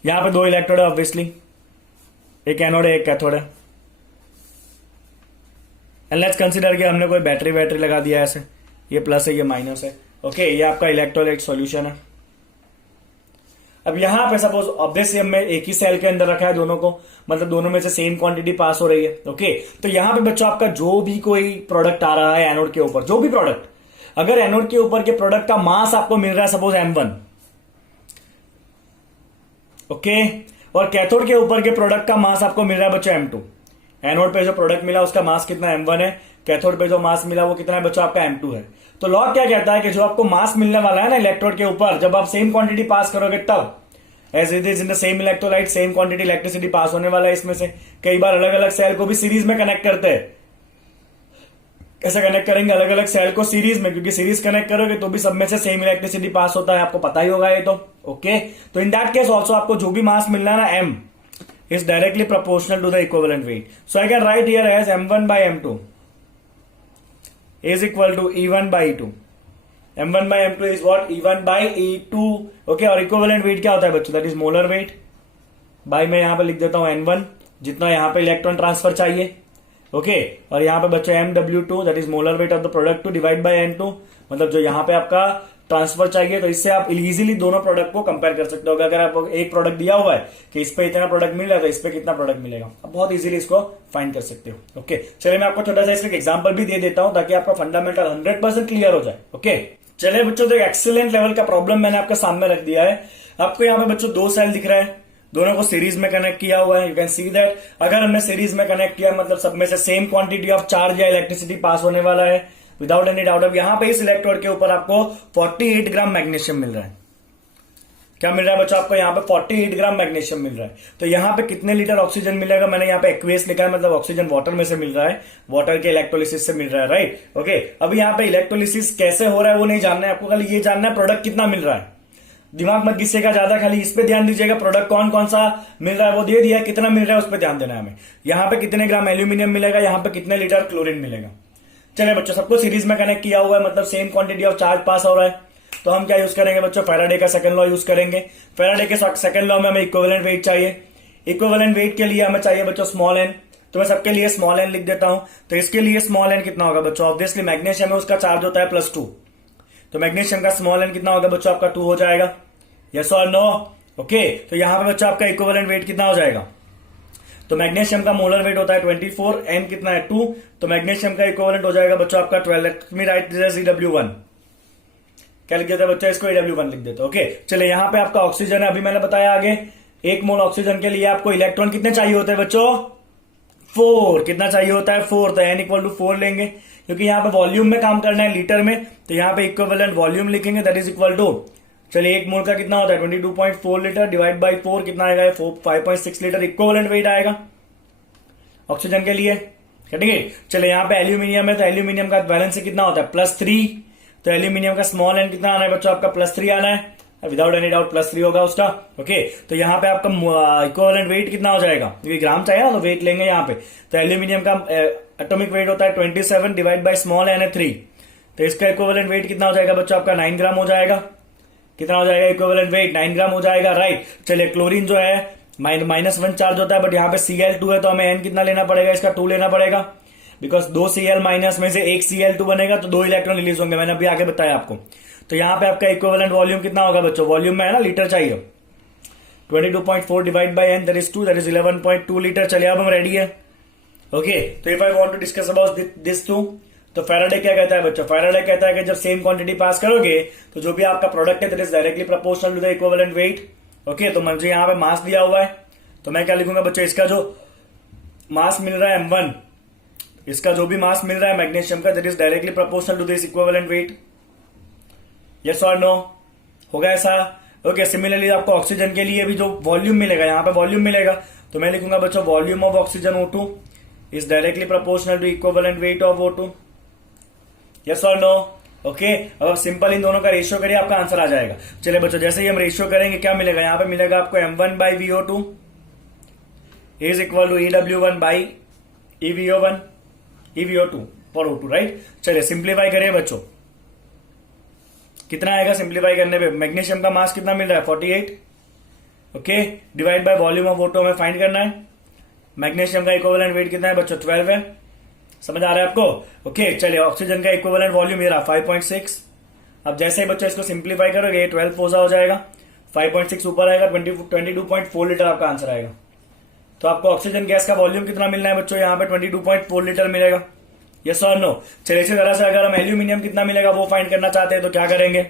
यहां पे 2 इलेक्ट्रोड है ऑब्वियसली, एक एनोड है एक कैथोड है, एंड लेट्स कंसीडर कि हमने कोई बैटरी लगा दिया है ऐसे, ये प्लस है ये माइनस है। ओके, ये आपका इलेक्ट्रोलाइट सॉल्यूशन है। अब यहां पे सपोज ऑब्वियसली हमने एक ही सेल के अंदर रखा है दोनों को, मतलब दोनों में से सेम क्वांटिटी पास हो रही है। ओके, तो यहां पे बच्चों आपका जो भी कोई प्रोडक्ट आ रहा है एनोड के ऊपर, जो भी प्रोडक्ट, अगर एनोड के ऊपर के प्रोडक्ट का मास आपको मिल रहा है सपोज M1, ओके, और कैथोड के ऊपर के प्रोडक्ट का मास आपको मिल रहा है बच्चों M2। एनोड पे जो प्रोडक्ट मिला उसका मास कितना M1 है, कैथोड पे जो मास मिला वो कितना है बच्चों आपका M2 है। तो लॉ क्या कहता है कि जो आपको मास मिलने वाला है ना इलेक्ट्रोड के ऊपर, जब आप सेम क्वांटिटी पास करोगे तब, as it is in the same electrolyte same quantity electricity pass होने वाला है इसमें से। कई बार अलग अलग सेल को भी सीरीज में कनेक्ट करते हैं। कैसे कनेक्ट करेंगे अलग अलग सेल को? सीरीज में, क्योंकि सीरीज कनेक्ट करोगे तो भी सब में से सेम इलेक्ट्रिसिटी पास होता है, आपको पता ही होगा ये तो। ओके, तो इन दैट केस ऑल्सो आपको जो भी मास मिलना है ना M is directly proportional to the equivalent weight. So I can write here as M1 by M2 is equal to E1 by E2. M1 by M2 is what? E1 by E2. Okay, और equivalent weight क्या होता है बच्चों? That is molar weight. By मैं यहां पे लिख देता हूं N1, जितना यहां पे इलेक्ट्रॉन ट्रांसफर चाहिए। ओके, और यहां पे बच्चों MW2 that is molar weight of the product to divide by N2, मतलब जो यहां पे आपका ट्रांसफर चाहिए। तो इससे आप इजीली दोनों प्रोडक्ट को कंपेयर कर सकते हो। अगर आपको एक प्रोडक्ट दिया हुआ है कि इस पे इतना प्रोडक्ट मिल रहा है तो इस पे कितना प्रोडक्ट मिलेगा, आप बहुत इजीली इसको फाइंड कर सकते हो। ओके, चलिए मैं आपको छोटा सा इसका एग्जांपल भी दे देता हूं ताकि आपका फंडामेंटल 100% क्लियर हो जाए। ओके, चलिए बच्चों, तो एक एक्सीलेंट लेवल का प्रॉब्लम मैंने आपके सामने रख दिया है। आपको यहाँ पे बच्चों 2 सेल दिख रहा है, दोनों को सीरीज में कनेक्ट किया हुआ है। यू कैन सी दैट अगर हमने सीरीज में कनेक्ट किया मतलब सब में से सेम क्वांटिटी ऑफ चार्ज या इलेक्ट्रिसिटी पास होने वाला है विदाउट एनी डाउट। अब यहां पे इस इलेक्ट्रोड के ऊपर आपको 48 ग्राम मैग्नीशियम मिल रहा है। क्या मिल रहा है बच्चों? आपको यहाँ पे 48 ग्राम मैग्नीशियम मिल रहा है। तो यहाँ पे कितने लीटर ऑक्सीजन मिलेगा? मैंने यहाँ पे एक्वेस लिखा है, मतलब ऑक्सीजन वाटर में से मिल रहा है, वाटर के इलेक्ट्रोलिसिस से मिल रहा है, राइट। ओके, अब यहाँ पे इलेक्ट्रोलिसिस कैसे हो रहा है वो नहीं जानना है आपको, खाली ये जानना है प्रोडक्ट कितना मिल रहा है। दिमाग मत घिसेगा ज्यादा, खाली इस पे ध्यान दीजिएगा। प्रोडक्ट कौन कौन सा मिल रहा है वो दे दिया, कितना मिल रहा है उस पर ध्यान देना है हमें। यहाँ पे कितने ग्राम एल्यूमिनियम मिलेगा, यहाँ पे कितने लीटर क्लोरीन मिलेगा। चलिए बच्चों, सबको सीरीज में कनेक्ट किया हुआ है, मतलब सेम क्वांटिटी ऑफ चार्ज पास हो रहा है। तो हम क्या यूज करेंगे बच्चों? फैराडे का सेकंड लॉ यूज करेंगे। फैराडे के सेकंड लॉ में हमें इक्विवेलेंट वेट चाहिए। इक्विवेलेंट वेट के लिए हमें चाहिए बच्चों स्मॉल n, तो मैं सबके लिए स्मॉल n लिख देता हूं। तो इसके लिए स्मॉल n कितना होगा बच्चों? ऑब्वियसली मैग्नीशियम है, उसका चार्ज होता है +2, तो मैग्नीशियम का स्मॉल n कितना होगा बच्चों? आपका 2 हो जाएगा। यस और नो? ओके, तो यहां पे बच्चों आपका इक्विवेलेंट वेट कितना हो जाएगा? तो मैग्नीशियम का मोलर वेट होता है 24, n कितना है 2, तो मैग्नीशियम का इक्विवेलेंट हो जाएगा बच्चों आपका 12। Let me write this as EW1। क्या लिख देता है बच्चों? इसको EW1 लिख देते। ओके, चलिए यहाँ पे आपका ऑक्सीजन है, अभी मैंने बताया आगे 1 मोल ऑक्सीजन के लिए आपको इलेक्ट्रॉन कितने चाहिए होते हैं बच्चों? 4। कितना चाहिए होता है? 4। तो n=4 लेंगे, क्योंकि यहाँ पे वॉल्यूम में काम करना है लीटर में, तो यहाँ पे इक्विवेलेंट वॉल्यूम लिखेंगे, दैट इज इक्वल टू, चलिए 1 मोल का कितना होता है? 22.4 लीटर डिवाइड बाई 4 कितना आएगा? 5.6 लीटर इक्विवेलेंट वेट आएगा ऑक्सीजन के लिए। ठीक है, चलिए यहाँ पे एल्यूमिनियम है, तो एल्यूमिनियम का बैलेंस कितना होता है? +3। तो एल्यूमिनियम का स्मॉल n कितना आना है बच्चों? आपका +3 आना है। विदाउट एनी डाउट +3 होगा उसका। ओके, तो यहाँ पे आपका इक्विवेलेंट वेट कितना हो जाएगा, क्योंकि ग्राम चाहिए ना तो वेट लेंगे यहाँ पे। तो एल्यूमिनियम का एटॉमिक वेट होता है 27 डिवाइड बाय स्मॉल n है 3, तो इसका इक्विवेलेंट वेट कितना हो जाएगा बच्चों आपका 9 ग्राम हो जाएगा। कितना हो जाएगा इक्विवेलेंट वेट 9 ग्राम हो जाएगा, राइट। चलिए क्लोरीन जो है -1 चार्ज होता है, बट यहाँ पे Cl2 है तो हमें n कितना लेना पड़ेगा, इसका 2 लेना पड़ेगा, बिकॉज 2 Cl माइनस में से एक Cl2 बनेगा तो 2 इलेक्ट्रॉन रिलीज होंगे, मैंने अभी आगे बताया आपको। तो यहाँ पे आपका इक्विवेलेंट वॉल्यूम कितना होगा बच्चों, वॉल्यूम में है ना लीटर चाहिए, 22.4 divide by n that is 2, that is 11.2 litre. चलिए अब हम रेडी है। ओके, तो if I want to discuss about this two, तो फैराडे क्या कहता है बच्चों, फैराडे कहता है कि जब सेम क्वांटिटी पास करोगे तो जो भी आपका प्रोडक्ट है that is directly proportional to the equivalent weight. Okay, तो मुझे यहाँ पे मास दिया हुआ है, तो मैं क्या लिखूंगा बच्चों, इसका जो मास मिल रहा है m1, इसका जो भी मास मिल रहा है मैग्नीशियम का that is directly proportional to this equivalent weight. Yes और नो, होगा ऐसा। ओके, सिमिलरली आपको ऑक्सीजन के लिए भी जो वॉल्यूम मिलेगा, यहाँ पे वॉल्यूम मिलेगा, तो मैं लिखूंगा बच्चों volume of oxygen O2 is directly proportional to equivalent weight of O2। Yes और नो। ओके, अब आप सिंपल इन दोनों का रेशियो करिए, आपका आंसर आ जाएगा। चलिए बच्चों, जैसे ही हम रेशियो करेंगे क्या मिलेगा, यहाँ पे मिलेगा आपको m1 by VO2 is equal to EW1 by EVO2 for O2, right. चलिए सिंप्लीफाई करिए बच्चों, कितना आएगा सिंप्लीफाई करने पे, मैग्नीशियम का मास कितना मिल रहा है 48, okay, divide by volume of O2 हमें फाइंड करना है। मैग्नीशियम का इक्विवेलेंट वेट कितना है बच्चों 12 है, समझ आ रहा है आपको। ओके, चलिए ऑक्सीजन का इक्विवेलेंट वॉल्यूम ये रहा 5.6। अब जैसे ही बच्चों इसको सिंप्लीफाई करोगे 12 फोजा हो जाएगा, 5.6 ऊपर आएगा, 22.4 लीटर आपका आंसर आएगा। तो आपको ऑक्सीजन गैस का वॉल्यूम कितना मिलना है बच्चों, यहाँ पे 22.4 लीटर मिलेगा। यस और नो। चलिए इसी तरह से अगर हम एल्यूमिनियम कितना मिलेगा वो फाइंड करना चाहते हैं तो क्या करेंगे,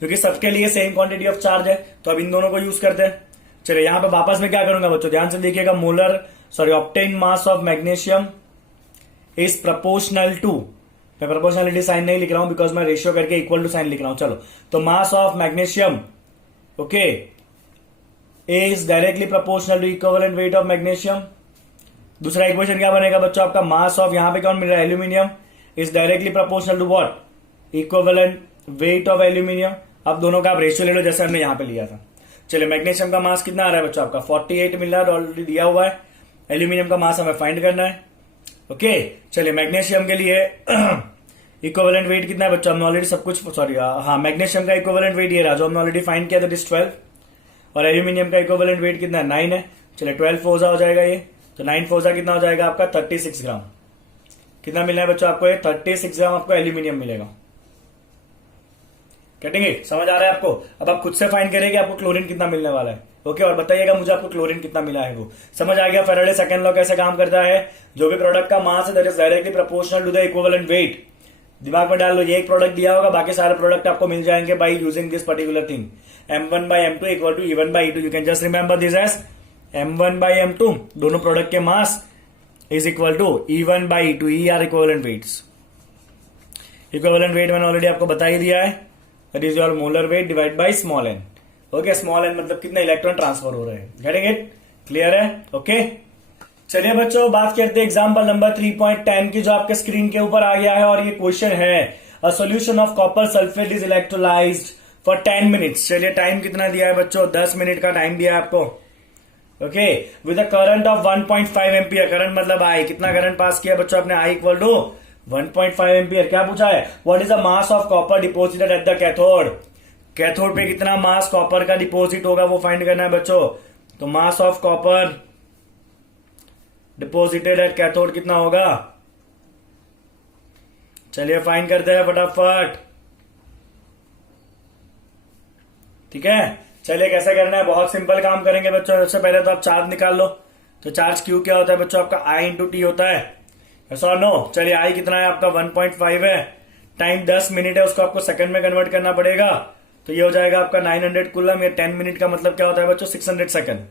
क्योंकि सबके लिए सेम क्वांटिटी ऑफ चार्ज है तो अब इन दोनों को यूज करते हैं। चलिए यहाँ पे वापस में क्या करूंगा बच्चों, ध्यान से देखिएगा, obtain mass of magnesium is proportional to, मैं प्रोपोर्शनलिटी साइन नहीं लिख रहा हूं बिकॉज मैं रेशियो करके इक्वल टू साइन लिख रहा हूं। चलो, तो mass of magnesium okay is directly proportional to equivalent weight of magnesium. दूसरा इक्वेशन क्या बनेगा बच्चों आपका, मास ऑफ यहां पे कौन मिल रहा है aluminium is directly proportional to what, equivalent weight of aluminium. अब दोनों का आप रेशियो ले लो जैसे हमने यहां पे लिया था। चलिए मैग्नीशियम का मास कितना आ रहा है बच्चों आपका 48 मिल रहा है, ऑलरेडी दिया हुआ है। एल्यूमिनियम का मास हमें फाइंड करना है। ओके, चलिए मैग्नीशियम के लिए इक्विवेलेंट वेट कितना है बच्चों, हमने ऑलरेडी सब कुछ मैग्नीशियम का इक्विवेलेंट वेट ये रहा जो हमने ऑलरेडी फाइंड किया था, 12, और एल्यूमिनियम का इक्विवेलेंट वेट कितना है 9 है। चलिए 12 फोजा हो जाएगा ये, तो 9 फोजा कितना हो जाएगा आपका 36 ग्राम। कितना मिलना है बच्चों आपको, ये 36 ग्राम आपको एल्यूमिनियम मिलेगा। कटेंगे, समझ आ रहा है आपको। अब आप खुद से फाइंड करेंगे आपको क्लोरीन कितना मिलने वाला है। ओके, और बताइएगा मुझे आपको क्लोरीन कितना मिला है वो। समझ आ गया फैराडे सेकंड लॉ कैसे काम करता है, जो भी प्रोडक्ट का मास है that is directly proportional to the equivalent weight. दिमाग में डाल लो, ये एक प्रोडक्ट दिया होगा, बाकी सारे प्रोडक्ट आपको मिल जाएंगे by using this particular thing, m1 by m2 equal to E1 by E2। You can just remember this as m1 by m2, दोनों प्रोडक्ट के mass is equal to E1 by E2, E are equivalent weights. Equivalent weight मैंने already आपको बता ही दिया है, that is your molar weight divide by small n. Okay, small n मतलब कितने इलेक्ट्रॉन ट्रांसफर हो रहे हैं, गेटिंग इट, क्लियर है। ओके, चलिए बच्चों बात करते हैं एग्जांपल नंबर 3.10 की, जो आपके स्क्रीन के ऊपर आ गया है, और ये क्वेश्चन है a solution of copper sulphate is electrolysed for 10 minutes. चलिए टाइम कितना दिया है बच्चों, 10 मिनट का टाइम दिया है आपको। Okay, with a current of 1.5 ampere, current मतलब आई, कितना करंट पास किया बच्चों आपने, आई इक्वल टू 1.5 एम्पियर। क्या पूछा है, what is the mass of copper deposited at the cathode, cathode पे कितना मास कॉपर का डिपोजिट होगा वो फाइंड करना है बच्चों। तो mass of copper deposited at cathode कितना होगा, चलिए फाइंड करते हैं फटाफट। ठीक है, चलिए कैसे करना है, बहुत सिंपल काम करेंगे बच्चों। सबसे पहले तो आप चार्ज निकाल लो। तो चार्ज क्यू क्या होता है बच्चों आपका, I इंटू टी होता है, यस और नो। चलिए I कितना है आपका 1.5 है, टाइम 10 मिनट है, उसको आपको सेकंड में कन्वर्ट करना पड़ेगा, तो ये हो जाएगा आपका 900 कूलम। ये 10 मिनट का मतलब क्या होता है बच्चों 600 सेकंड।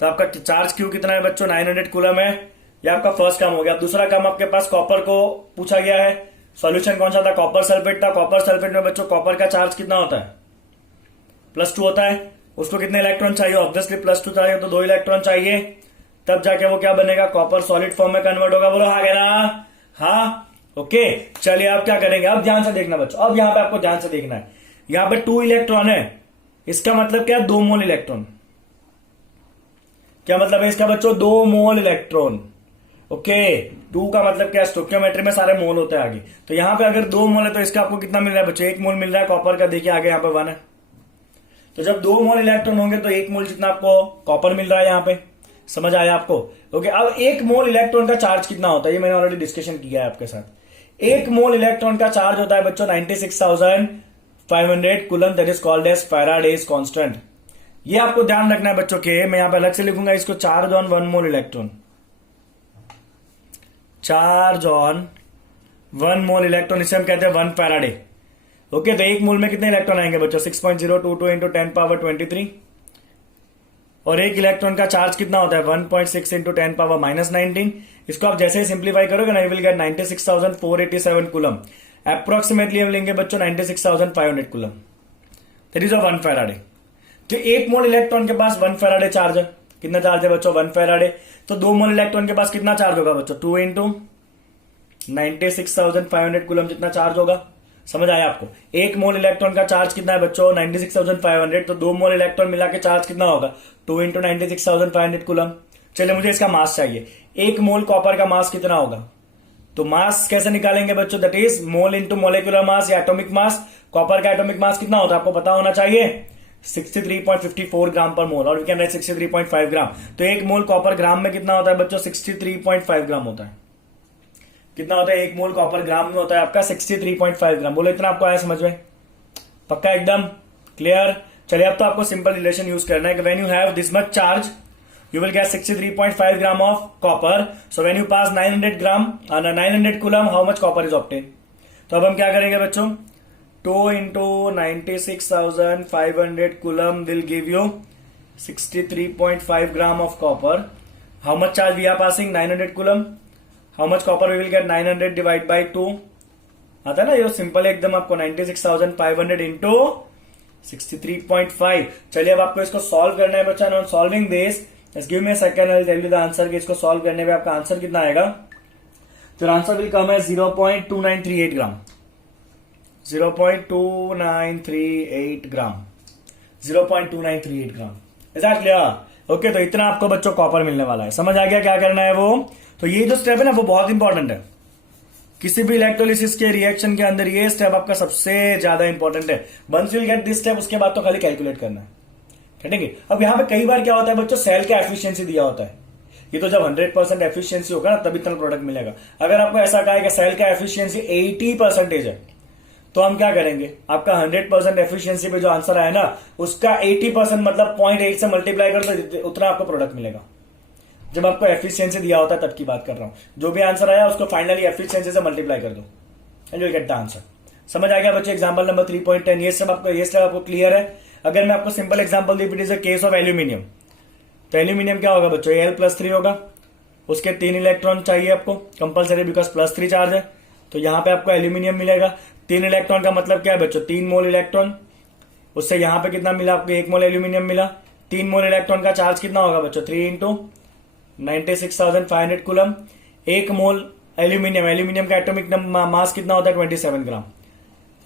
तो आपका चार्ज क्यू कितना है बच्चों 900 कूलम है। ये आपका फर्स्ट काम हो गया। दूसरा काम आपके पास कॉपर को पूछा गया है, सॉल्यूशन कौन सा था, कॉपर सल्फेट था। कॉपर सल्फेट में बच्चों कॉपर का चार्ज कितना होता है, +2 होता है। उसको कितने इलेक्ट्रॉन चाहिए, ऑब्वियसली +2 चाहिए, तो 2 इलेक्ट्रॉन चाहिए, तब जाके वो क्या बनेगा, कॉपर सॉलिड फॉर्म में कन्वर्ट होगा। बोलो हाँ कहना, हाँ। ओके, चलिए आप क्या करेंगे, अब ध्यान से देखना बच्चों, अब यहां पे आपको ध्यान से देखना है। यहां पे 2 इलेक्ट्रॉन है, इसका मतलब क्या, 2 मोल इलेक्ट्रॉन। क्या मतलब है इसका बच्चों, 2 मोल इलेक्ट्रॉन। ओके, 2 का मतलब क्या, स्टोइकियोमेट्री में सारे मोल होते हैं आगे। तो यहां पे अगर 2 मोल है तो इसका आपको कितना मिल रहा है बच्चों, 1 मोल मिल रहा है कॉपर का। देखिए आगे यहां पे 1 है, तो जब 2 मोल इलेक्ट्रॉन होंगे तो 1 मोल जितना आपको कॉपर मिल रहा है यहां पे। समझ आया आपको? ओके, अब 1 मोल इलेक्ट्रॉन का चार्ज कितना होता है, ये मैंने ऑलरेडी डिस्कशन किया है आपके साथ। 1 मोल इलेक्ट्रॉन का चार्ज होता है बच्चों 96,500 coulomb, that is called as Faraday's constant. ये आपको ध्यान रखना है बच्चों के, मैं यहां पे अलग से लिखूंगा इसको, charge on 1 mole electron, charge on 1 mole electron, इसे हम कहते हैं 1 फैराडे। ओके, तो 1 मोल में कितने इलेक्ट्रॉन आएंगे बच्चों, 6.022 इंटू 10 पावर 23। और 1 इलेक्ट्रॉन का चार्ज कितना होता है, 1.6 इंटू 10 पावर -19। इसको आप जैसे ही सिंप्लीफाई करोगे ना, you will get 96,487 coulomb. Approximately हम लेंगे बच्चों 96,500 कूलम, दैट इज 1 फैराडे। तो 1 मोल इलेक्ट्रॉन के पास 1 फैराडे चार्ज है। कितना चार्ज है बच्चों, 1 फैराडे। तो 2 मोल इलेक्ट्रॉन के पास कितना चार्ज होगा बच्चों, 2 इंटू 96,500 कूलम जितना चार्ज होगा। समझ आया आपको? 1 मोल इलेक्ट्रॉन का चार्ज कितना है बच्चों, 96,500। तो 2 मोल इलेक्ट्रॉन मिला के चार्ज कितना होगा, 2 इंटू 96,500 कूलम। चलिए मुझे इसका मास चाहिए, 1 मोल कॉपर का मास कितना होगा। तो मास कैसे निकालेंगे बच्चों, that is mole into molecular mass या एटॉमिक मास। कॉपर का एटॉमिक मास कितना होता है आपको पता होना चाहिए, 63.54 ग्राम पर मोल, और वी कैन राइट 63.5 ग्राम। तो 1 मोल कॉपर ग्राम में कितना होता है बच्चों, 63.5 ग्राम होता है। कितना होता है 1 मोल कॉपर ग्राम में होता है आपका 63.5 ग्राम। बोलो इतना आपको आया समझ में, पक्का एकदम क्लियर। चलिए अब तो आपको सिंपल रिलेशन यूज करना है कि when you have this much charge you will get 63.5 gram of copper. So when you pass 900 gram 900 coulomb, how much copper is obtained? तो अब हम क्या करेंगे बच्चों, 2 into 96,500 coulomb will give you 63.5 gram of copper. How much charge we are passing, 900 coulomb. How much copper we will get, 900 divided by 2 आता है ना, ये सिंपल है एकदम आपको, 96,500 into 63.5। चलिए अब आपको इसको सॉल्व करना है बच्चा। On solving this, Just give me a second, I'll tell you the answer कि इसको सॉल्व करने पे आपका आंसर कितना आएगा। तो आंसर विल कम है 0.2938 gram, 0.2938 gram, 0.2938 gram. Is that clear? Okay, तो इतना आपको बच्चों कॉपर मिलने वाला है। समझ आ गया क्या करना है वो? तो ये जो स्टेप है ना वो बहुत इंपॉर्टेंट है किसी भी इलेक्ट्रोलिसिस के रिएक्शन के अंदर। ये स्टेप आपका सबसे ज्यादा इंपॉर्टेंट है। Once you get this step, उसके बाद तो खाली कैलकुलेट करना है, ठीक है। अब यहां पे कई बार क्या होता है बच्चों, सेल का एफिशिएंसी दिया होता है। ये तो जब 100% एफिशिएंसी होगा ना तब इतना प्रोडक्ट मिलेगा। अगर आपको ऐसा कहा है कि सेल का एफिशिएंसी 80% है, तो हम क्या करेंगे, आपका 100% एफिशिएंसी पे जो आंसर आया ना उसका 80% मतलब 0.8 से मल्टीप्लाई कर दो, उतना आपको प्रोडक्ट मिलेगा। जब आपको एफिशिएंसी दिया होता है तब की बात कर रहा हूं। जो भी आंसर आया उसको फाइनली एफिशिएंसी से मल्टीप्लाई कर दो and you get the answer. समझ आ गया बच्चों? एग्जांपल नंबर 3.10, ये सब आपको क्लियर है। अगर मैं आपको simple example the, it is a case of aluminium, तो एल्यूमिनियम क्या होगा बच्चों, Al+3 होगा। उसके 3 इलेक्ट्रॉन चाहिए आपको कंपलसरी, बिकॉज +3 चार्ज है। तो यहां पे आपको एल्यूमिनियम मिलेगा। 3 इलेक्ट्रॉन का मतलब क्या है बच्चों, 3 मोल इलेक्ट्रॉन। उससे यहां पे कितना मिला आपको, 1 मोल एल्यूमिनियम मिला। 3 मोल इलेक्ट्रॉन का चार्ज कितना होगा बच्चों, 3 इंटू 96,500 कूलम। 1 मोल एल्यूमिनियम का एटॉमिक मास कितना होता है, 27 ग्राम।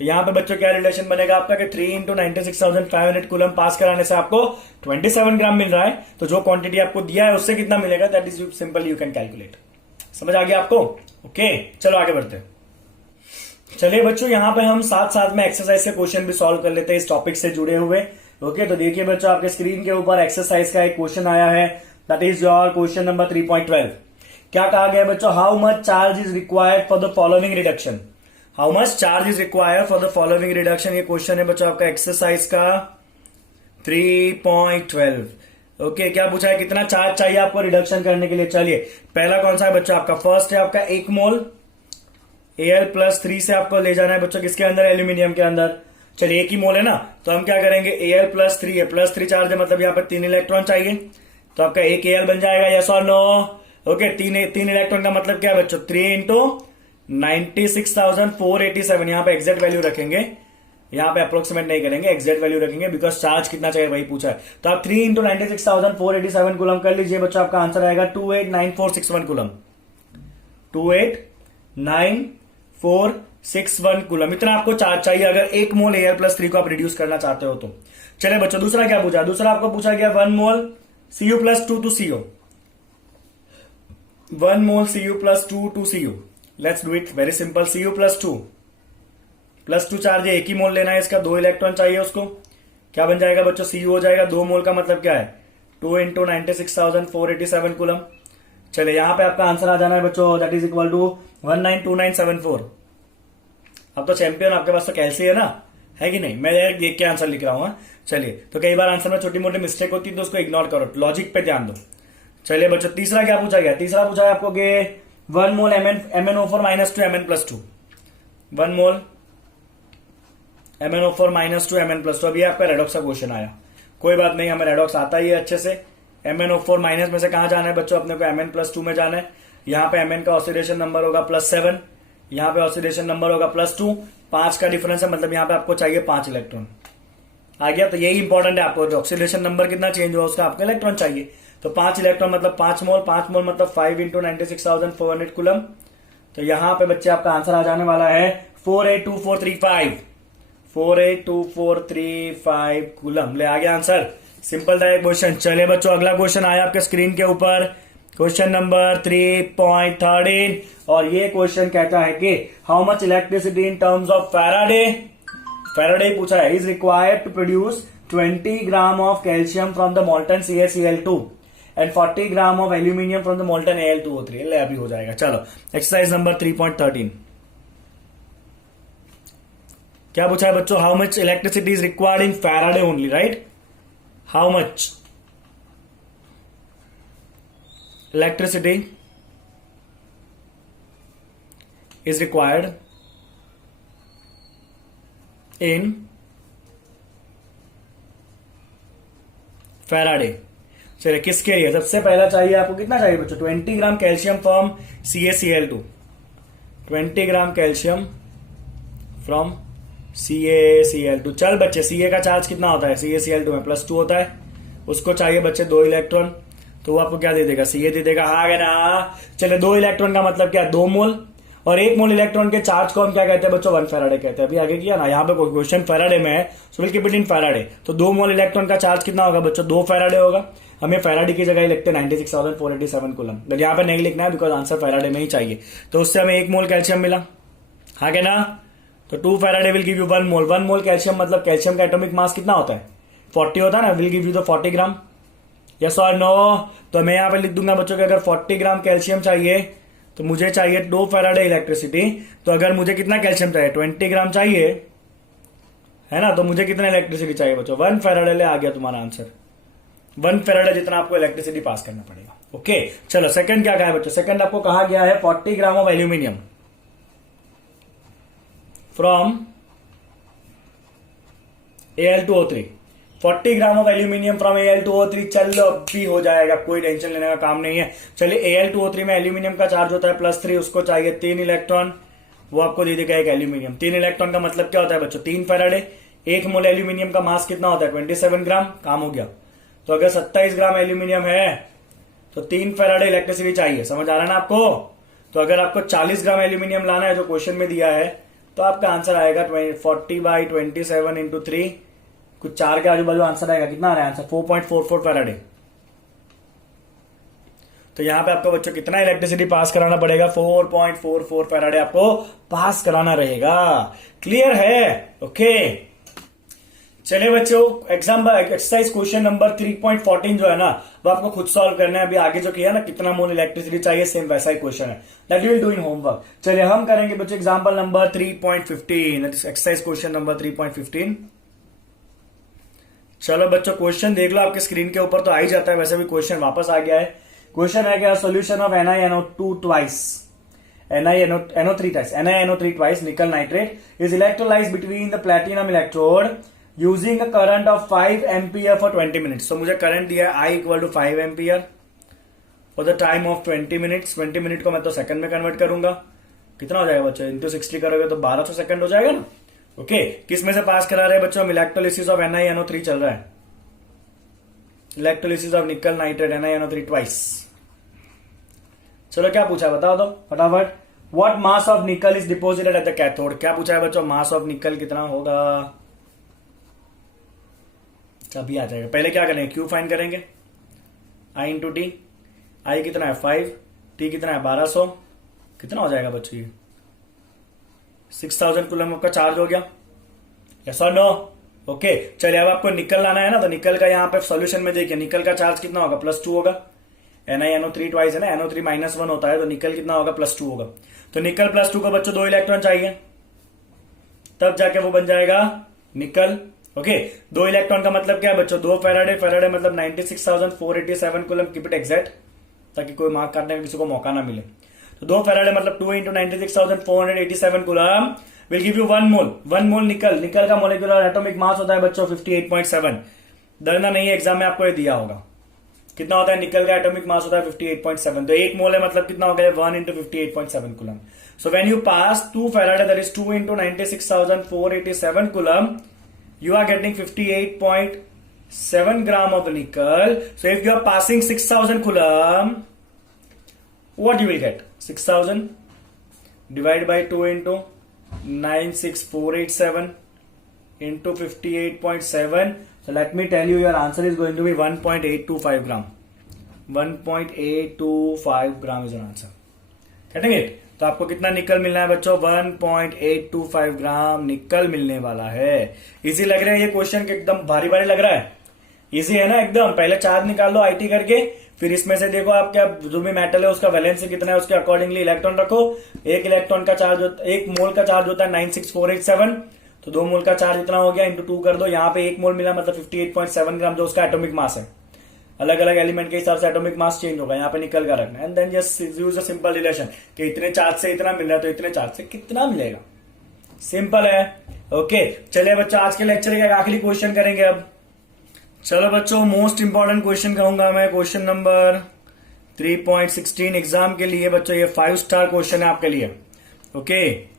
तो यहां पे बच्चों क्या रिलेशन बनेगा आपका कि 3 इंटू 96,500 कूलम पास कराने से आपको 27 ग्राम मिल रहा है। तो जो क्वांटिटी आपको दिया है उससे कितना मिलेगा, that is simple, you can calculate. समझ आ गया आपको? ओके, चलो आगे बढ़ते हैं। चलिए बच्चों, यहां पे हम साथ साथ में एक्सरसाइज के क्वेश्चन भी सॉल्व कर लेते हैं इस टॉपिक से जुड़े हुए। ओके, तो देखिए बच्चों, आपके स्क्रीन के ऊपर एक्सरसाइज का एक क्वेश्चन आया है, that is your question number 3.12। क्या कहा गया बच्चों, how much charge is required for the following reduction. How much charge is required for the following reduction. ये क्वेश्चन है बच्चों आपका एक्सरसाइज का 3.12। ओके, क्या पूछा है, कितना चार्ज चाहिए आपको रिडक्शन करने के लिए। चलिए पहला कौन सा है बच्चों आपका, फर्स्ट है आपका 1 मोल Al+3 से आपको ले जाना है बच्चों किसके अंदर, एल्यूमिनियम के अंदर। चलिए 1 ही मोल है ना, तो हम क्या करेंगे, Al+3 है, +3 चार्ज है, मतलब यहाँ पर 3 इलेक्ट्रॉन चाहिए। तो आपका 1 Al बन जाएगा, यस और नो। ओके, 3 इलेक्ट्रॉन का मतलब क्या है बच्चों, 3 इंटू 96,487। यहां पे एग्जैक्ट वैल्यू रखेंगे, यहां पे अप्रोक्सीमेट नहीं करेंगे, एग्जैक्ट वैल्यू रखेंगे, बिकॉज चार्ज कितना चाहिए वही पूछा है। तो आप 3 इंटू 96,487 कूलम कर लीजिए बच्चों, आपका आंसर आएगा 289461 कूलम, 289461 61 कूलम, इतना आपको चार्ज चाहिए अगर 1 मोल Al+3 को आप रिड्यूस करना चाहते हो तो। चलिए बच्चों दूसरा क्या पूछा, दूसरा आपको पूछा गया 1 mole Cu+2 to CO, 1 mole Cu+2 to CO। Let's do it very simple. Cu+2 +2 charge है, 1 ही मोल लेना है इसका, 2 इलेक्ट्रॉन चाहिए उसको। क्या बन जाएगा बच्चों, Cu हो जाएगा। 2 मोल का मतलब क्या है, 2 × 96,487 कूलम। चलिए यहां पे आपका आंसर आ जाना है बच्चों, दैट इज इक्वल टू 192974। अब तो चैंपियन आपके पास तो कैलसी है ना, है कि नहीं। मैं देख के आंसर लिख रहा हूं। चलिए तो कई बार आंसर में छोटी मोटी मिस्टेक होती है तो उसको इग्नोर करो, लॉजिक पे ध्यान दो। चलिए बच्चों तीसरा क्या पूछा गया, तीसरा पूछा है आपको कि 1 मोल MnO4 - 2 Mn+2, 1 मोल MnO4 - 2 Mn+2। अभी आपका रेडॉक्स का क्वेश्चन आया, कोई बात नहीं, हमें रेडॉक्स आता ही है अच्छे से। MnO4 माइनस में से कहां जाना है बच्चों, अपने को Mn+2 में जाना है। यहां पे Mn का ऑक्सीडेशन नंबर होगा +7, यहां पे ऑक्सीडेशन नंबर होगा +2, 5 का डिफरेंस है, मतलब यहां पे आपको चाहिए 5 इलेक्ट्रॉन। आ गया, तो यही इंपॉर्टेंट है आपको, ऑक्सीडेशन नंबर कितना चेंज हुआ उसका आपको इलेक्ट्रॉन चाहिए। तो 5 इलेक्ट्रॉन मतलब 5 मोल, 5 मोल मतलब 5 × 96,400 कूलम। तो यहां पे बच्चे आपका आंसर आ जाने वाला है 482435, 482435 कूलम। ले आ गया आंसर, सिंपल था ये क्वेश्चन। चलिए बच्चों अगला क्वेश्चन आया आपके स्क्रीन के ऊपर, क्वेश्चन नंबर 3.13, और ये क्वेश्चन कहता है कि how much electricity in terms of Faraday, Faraday पूछा है, is required to produce 20 gram of calcium from the molten CaCl2 and 40 gram of aluminium from the molten Al2O3। ले अभी हो जाएगा। चलो एक्सरसाइज नंबर 3.13 क्या पूछा है बच्चों, how much electricity is required in Faraday only, right. How much electricity is required in Faraday। चलिए किसके लिए, सबसे पहला चाहिए आपको, कितना चाहिए बच्चों, 20 ग्राम calcium from CaCl2, 20 gram calcium from CaCl2। चल बच्चे Ca का चार्ज कितना होता है CaCl2 में, +2 होता है, उसको चाहिए बच्चे 2 इलेक्ट्रॉन, तो वो आपको क्या दे देगा, Ca दे देगा। हाँ ना, चले 2 इलेक्ट्रॉन का मतलब क्या, 2 मोल, और 1 मोल इलेक्ट्रॉन के चार्ज को हम क्या कहते हैं बच्चों, 1 फैराडे कहते हैं। अभी आगे किया ना, यहाँ पे क्वेश्चन फैराडे में है, so will keep it in Faraday. तो 2 मोल इलेक्ट्रॉन का चार्ज कितना होगा बच्चों, 2 फैराडे होगा। हमें फैराडे की जगह ही लिखते हैं 96,487 कूलम, बट यहाँ पे नहीं लिखना है बिकॉज आंसर फैराडे में ही चाहिए। तो उससे हमें 1 मोल कैल्शियम मिला, हाँ क्या ना। तो 2 Faraday will give you 1 mole, 1 mole calcium मतलब कैल्शियम का एटॉमिक मास कितना होता है, 40 होता है ना, will give you the 40 gram, yes और नो। तो मैं यहां पे लिख दूंगा बच्चों कि अगर 40 ग्राम कैल्शियम चाहिए तो मुझे चाहिए 2 फैराडे इलेक्ट्रिसिटी। तो अगर मुझे कितना कैल्शियम चाहिए, 20 ग्राम चाहिए, है ना, तो मुझे कितना इलेक्ट्रिसिटी चाहिए बच्चों, 1 फैराडे। ले आ गया तुम्हारा आंसर, 1 फैराडे जितना आपको इलेक्ट्रिसिटी पास करना पड़ेगा। ओके चलो सेकंड क्या कहा है बच्चों, सेकंड आपको कहा गया है 40 gram of aluminium from Al2O3, 40 gram of aluminium from Al2O3। चलो भी हो जाएगा, कोई टेंशन लेने का काम नहीं है। चलिए Al2O3 में एल्यूमिनियम का चार्ज होता है +3, उसको चाहिए 3 इलेक्ट्रॉन, वो आपको दे देगा एक एल्यूमिनियम। 3 इलेक्ट्रॉन का मतलब क्या होता है बच्चों, 3 फैराडे। 1 मोल एल्यूमिनियम का मास कितना होता है, 27 ग्राम, काम हो गया। तो अगर 27 ग्राम एल्यूमिनियम है तो 3 फैराडे इलेक्ट्रिसिटी चाहिए, समझ आ रहा है ना आपको। तो अगर आपको 40 ग्राम एल्यूमिनियम लाना है जो क्वेश्चन में दिया है, तो आपका आंसर आएगा 40/27 × 3, कुछ 4 के आजू बाजू आंसर आएगा, कितना आ रहा है आंसर, 4.44 फैराडे। तो यहां पे आपको बच्चों कितना इलेक्ट्रिसिटी पास कराना पड़ेगा, 4.44 फैराडे आपको पास कराना रहेगा। क्लियर है, ओके। चलिए बच्चों एक्सरसाइज क्वेश्चन नंबर 3.14 जो है ना, वो आपको खुद सॉल्व करना है। अभी आगे जो किया ना, कितना मोल इलेक्ट्रिसिटी चाहिए, सेम वैसा ही क्वेश्चन है, that you will do in homework. चलिए हम करेंगे बच्चों example number 3.15, exercise question number 3.15। चलो बच्चों क्वेश्चन देख लो, आपके स्क्रीन के ऊपर तो आ ही जाता है, वैसे भी क्वेश्चन वापस आ गया है। क्वेश्चन है क्या, solution of NiNO2 twice, NiNO3 twice nickel nitrate is electrolyse between the platinum electrode using a current of 5 ampere for 20 minutes. तो मुझे करंट दिया है I = 5 ampere for the time of 20 minutes. 20 minute को मैं तो second में convert करूंगा, कितना हो जाएगा बच्चों, इंटू 60 करोगे तो 1200 सेकंड हो जाएगा ना। ओके किस में से पास करा रहे हैं बच्चों, इलेक्ट्रोलिसिस ऑफ NiNO3 चल रहा है, इलेक्ट्रोलिसिस ऑफ निकल नाइट्रेट NiNO3 ट्वाइस। चलो क्या पूछा बताओ तो फटाफट, व्हाट मास ऑफ निकल is deposited at the cathode. क्या पूछा है बच्चों, मास ऑफ निकल कितना होगा। अभी आ जाएगा, पहले क्या करेंगे, क्यू फाइंड करेंगे, आई इंटू टी। आई कितना है 5, टी कितना है 1200, कितना हो जाएगा बच्चों ये 6000 कूलम आपका चार्ज हो गया। यस और नो। ओके चलिए अब आपको निकल लाना है ना, तो निकल का यहाँ पे सॉल्यूशन में देखिए निकल का चार्ज कितना होगा +2 होगा। NiNO3 ट्वाइस है ना, NO3 -1 होता है, तो निकल कितना होगा +2 होगा। तो निकल +2 को बच्चों 2 इलेक्ट्रॉन चाहिए, तब जाके वो बन जाएगा निकल। ओके 2 इलेक्ट्रॉन का मतलब क्या है बच्चों, 2 फेराडे, फेराडे मतलब 96,487 कूलम, कीप इट एग्जैक्ट ताकि कोई मार्क काटने का किसी को मौका ना मिले। तो 2 फेराडे मतलब 2 × 96,487 कूलम विल गिव यू 1 मोल। 1 मोल निकल, निकल का मोलिकुलर एटॉमिक मास होता है बच्चों 58.7। डरना नहीं है, एग्जाम में आपको ये दिया होगा। कितना होता है निकल का एटॉमिक मास होता है 58.7। तो 1 मोल है मतलब कितना हो गया 1 × 58.7 coulomb. So when you pass 2 Faraday that is 2 × 96,487 coulomb, you are getting 58.7 gram of nickel. So if you are passing 6,000 coulomb, what you will get? 6,000 divided by 2 into 96487 into 58.7. So let me tell you, your answer is going to be 1.825 gram. 1.825 gram is your answer. Getting it? तो आपको कितना निकल मिलना है बच्चों, 1.825 ग्राम निकल मिलने वाला है। इजी लग रहा है ये क्वेश्चन, एकदम भारी भारी लग रहा है। इजी है ना एकदम। पहले चार्ज निकाल लो आईटी करके, फिर इसमें से देखो आप क्या जो भी मेटल है उसका वैलेंसी कितना है, उसके अकॉर्डिंगली इलेक्ट्रॉन रखो। एक इलेक्ट्रॉन का चार्ज, 1 मोल का चार्ज होता है 96487, तो 2 मोल का चार्ज इतना हो गया, इंटू 2 कर दो। यहाँ पे 1 मोल मिला मतलब 58.7 ग्राम जो उसका एटॉमिक मास है। अलग अलग एलिमेंट के हिसाब से एटॉमिक मास चेंज होगा, यहाँ पे निकल का रखना। And then just use a simple relation कि इतने चार्ज से इतना मिल रहा है तो इतने चार्ज से कितना मिलेगा, सिंपल है। ओके चलिए बच्चों आज के लेक्चर का आखिरी क्वेश्चन करेंगे अब। चलो बच्चों मोस्ट इंपॉर्टेंट क्वेश्चन कहूंगा मैं, क्वेश्चन नंबर 3.16 एग्जाम के लिए बच्चों, ये 5 स्टार क्वेश्चन है आपके लिए। ओके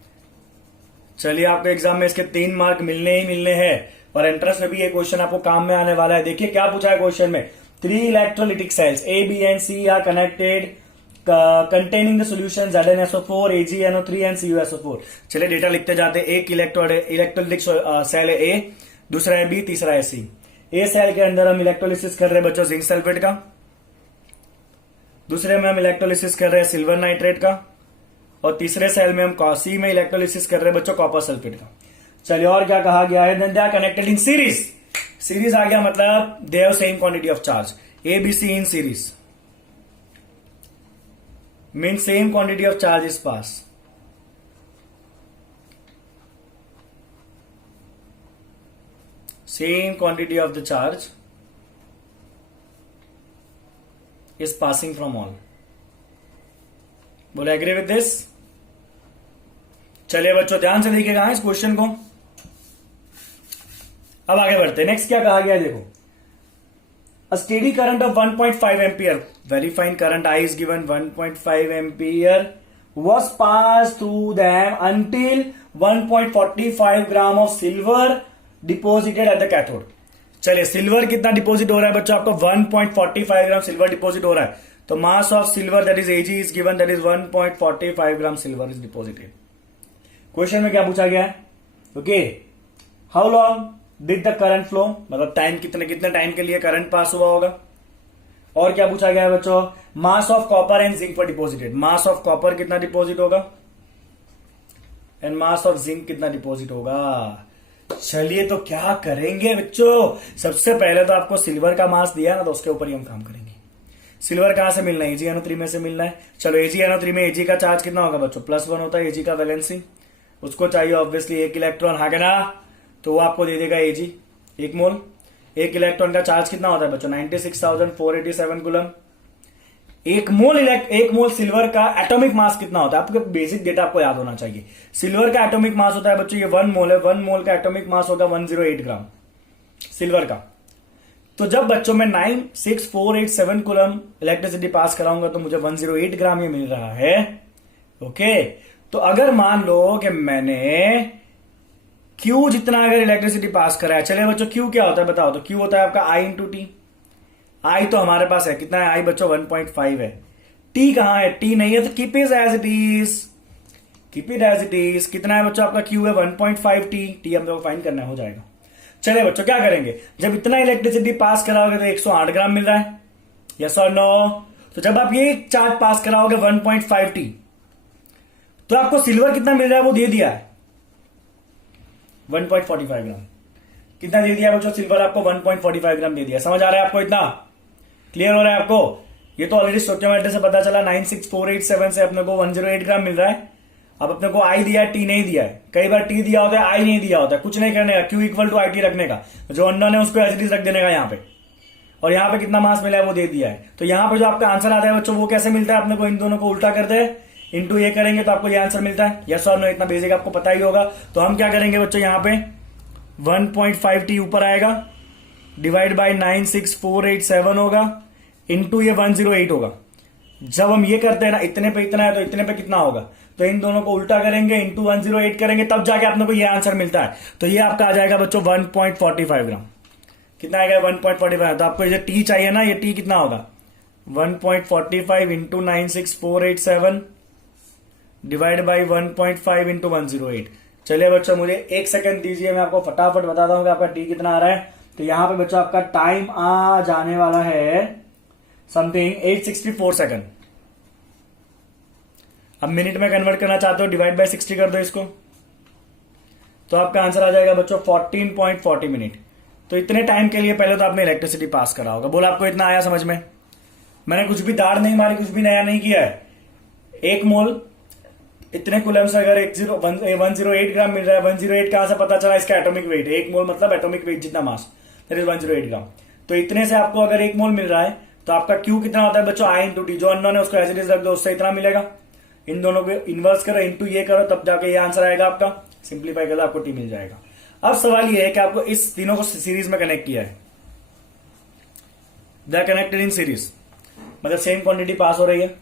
चलिए आपके एग्जाम में इसके 3 मार्क मिलने ही मिलने हैं, और एंट्रेंस में भी ये क्वेश्चन आपको काम में आने वाला है। देखिए क्या पूछा है क्वेश्चन में, 3 electrolytic cells A, B and C are connected containing the solution ZnSO4, AgNO3 and CuSO4। चलिए डेटा लिखते जाते। एक इलेक्ट्रोलिटिक सेल है A, दूसरा है B, तीसरा है C। A सेल के अंदर हम इलेक्ट्रोलिसिस कर रहे हैं बच्चों जिंक सल्फेट का, दूसरे में हम इलेक्ट्रोलिसिस कर रहे हैं सिल्वर नाइट्रेट का, और तीसरे सेल में हम C में इलेक्ट्रोलिसिस कर रहे हैं बच्चों कॉपर सल्फेट का। चलिए और क्या कहा गया है, then they are connected in series. Series आ गया मतलब they have same quantity of charge, A B C in series mean same quantity of charge is pass. Same quantity of the charge is passing from all. बोले agree with this. चलिए बच्चों ध्यान से देखिएगा इस क्वेश्चन को। अब आगे बढ़ते हैं, नेक्स्ट क्या कहा गया है देखो, a steady current of 1.5 ampere, very fine current I is given 1.5 ampere was passed through them until 1.45 gram of silver deposited at the cathode. चलिए सिल्वर कितना डिपोजिट हो रहा है बच्चों, आपको 1.45 ग्राम सिल्वर डिपोजिट हो रहा है, तो mass of silver that is Ag is given, that is 1.45 gram silver is deposited. Question में क्या पूछा गया है, okay how long did the current flow, मतलब टाइम कितने कितने टाइम के लिए करंट पास हुआ होगा। और क्या पूछा गया है बच्चों, mass of copper and zinc पर डिपोजिटेड, मास ऑफ कॉपर कितना डिपोजिट होगा एंड मास ऑफ जिंक कितना डिपोजिट होगा। चलिए तो क्या करेंगे बच्चों, सबसे पहले तो आपको सिल्वर का मास दिया ना, तो उसके ऊपर ही हम काम करेंगे। सिल्वर कहां से मिलना है, AgNO3 में से मिलना है। चलो AgNO3 में Ag का चार्ज कितना होगा बच्चों, +1 होता है Ag का वैलेंसी, उसको चाहिए ऑब्वियसली 1 इलेक्ट्रॉन, हाँ ना, तो वो आपको दे देगा Ag 1 मोल। 1 इलेक्ट्रॉन का चार्ज कितना होता है बच्चों, 96,487 कूलम। 1 मोल सिल्वर का एटॉमिक मास कितना होता है, आपको बेसिक डेटा आपको याद होना चाहिए। सिल्वर का एटॉमिक मास होता है बच्चों, ये 1 मोल है, 1 मोल का एटॉमिक मास होगा 108 ग्राम सिल्वर का। तो जब बच्चों में 96,487 कूलम इलेक्ट्रिसिटी पास कराऊंगा तो मुझे 108 ग्राम ये मिल रहा है। ओके तो अगर मान लो कि मैंने Q जितना अगर इलेक्ट्रिसिटी पास करा है, चलिए बच्चों Q क्या होता है बताओ, तो Q होता है आपका I इंटू टी। I तो हमारे पास है, कितना है I बच्चों 1.5 है। T कहां है, T नहीं है तो keep it as it is, keep it as it is. कितना है बच्चों आपका क्यू है 1.5 टी, टी हम लोग फाइंड करना है, हो जाएगा। चलिए बच्चों क्या करेंगे, जब इतना इलेक्ट्रिसिटी पास कराओगे तो 108 ग्राम मिल रहा है, यस और नो। तो जब आप ये चार्ज पास कराओगे 1.5 टी, तो आपको सिल्वर कितना मिल रहा है वो दे दिया है 1.45 ग्राम। कितना दे दिया बच्चों, सिल्वर आपको 1.45 ग्राम दे दिया। समझ आ रहा है आपको, इतना क्लियर हो रहा है आपको। ये तो ऑलरेडी स्टोइकियोमेट्री से पता चला, 96487 से अपने को 108 ग्राम मिल रहा है। अब अपने को आई दिया है, टी नहीं दिया है। कई बार टी दिया होता है, आई नहीं दिया होता है, कुछ नहीं करने का, q equal to I T रखने का, जो अननोन है उसको एज इट इज रख देने का यहाँ पे। और यहाँ पे कितना मास मिला है वो दे दिया है। तो यहाँ पे जो आपका आंसर आता है बच्चों वो कैसे मिलता है अपने को, इन दोनों को उल्टा करते हैं, इंटू ये करेंगे तो आपको ये आंसर मिलता है, यस और नो। इतना बेसिक आपको पता ही होगा। तो हम क्या करेंगे बच्चों, यहाँ पे 1.5 टी ऊपर आएगा, डिवाइड बाय 96487 होगा, इंटू ये 108 होगा। जब हम ये करते हैं ना, इतने पे इतना है तो इतने पे कितना होगा, तो इन दोनों को उल्टा करेंगे, इंटू 108 करेंगे, तब जाके आपने को ये आंसर मिलता है। तो ये आपका आ जाएगा बच्चों 1.45 ग्राम। कितना आएगा 1.45। तो आपको ये टी चाहिए ना, ये टी कितना होगा 1.45 इंटू 96487 डिवाइड बाई 1.5 इंटू 108। चलिए बच्चों मुझे 1 सेकंड दीजिए, मैं आपको फटाफट बताता हूं कि आपका टी कितना आ रहा है। तो यहां पे बच्चों आपका टाइम आ जाने वाला है समथिंग 864 सेकंड। अब मिनट में कन्वर्ट करना चाहते हो, डिवाइड बाय 60 कर दो इसको, तो आपका आंसर आ जाएगा बच्चों 14.40 मिनट। तो इतने टाइम के लिए पहले तो आपने इलेक्ट्रिसिटी पास करा होगा। बोला आपको इतना आया समझ में? मैंने कुछ भी दाड़ नहीं मारी, कुछ भी नया नहीं किया है। 1 मोल इतने कूलम से अगर 108 ग्राम मिल रहा है, 108 कहां से पता चला, इसका एटॉमिक वेट। 1 मोल मतलब एटॉमिक वेट जितना मास, दैट इज 108 ग्राम। तो इतने से आपको अगर 1 मोल मिल रहा है तो आपका क्यू कितना होता है बच्चों, आई इंटू टी। जो अननोन है उसको एज इट इज रख दो, उससे इतना मिलेगा। इन दोनों को इन्वर्स करो, इंटू ये करो, तब जाके ये आंसर आएगा आपका। सिंप्लीफाई करो, आपको टी मिल जाएगा। अब सवाल ये है कि आपको इस तीनों को सीरीज में कनेक्ट किया है, they are connected in series, मतलब सेम क्वांटिटी पास हो रही है।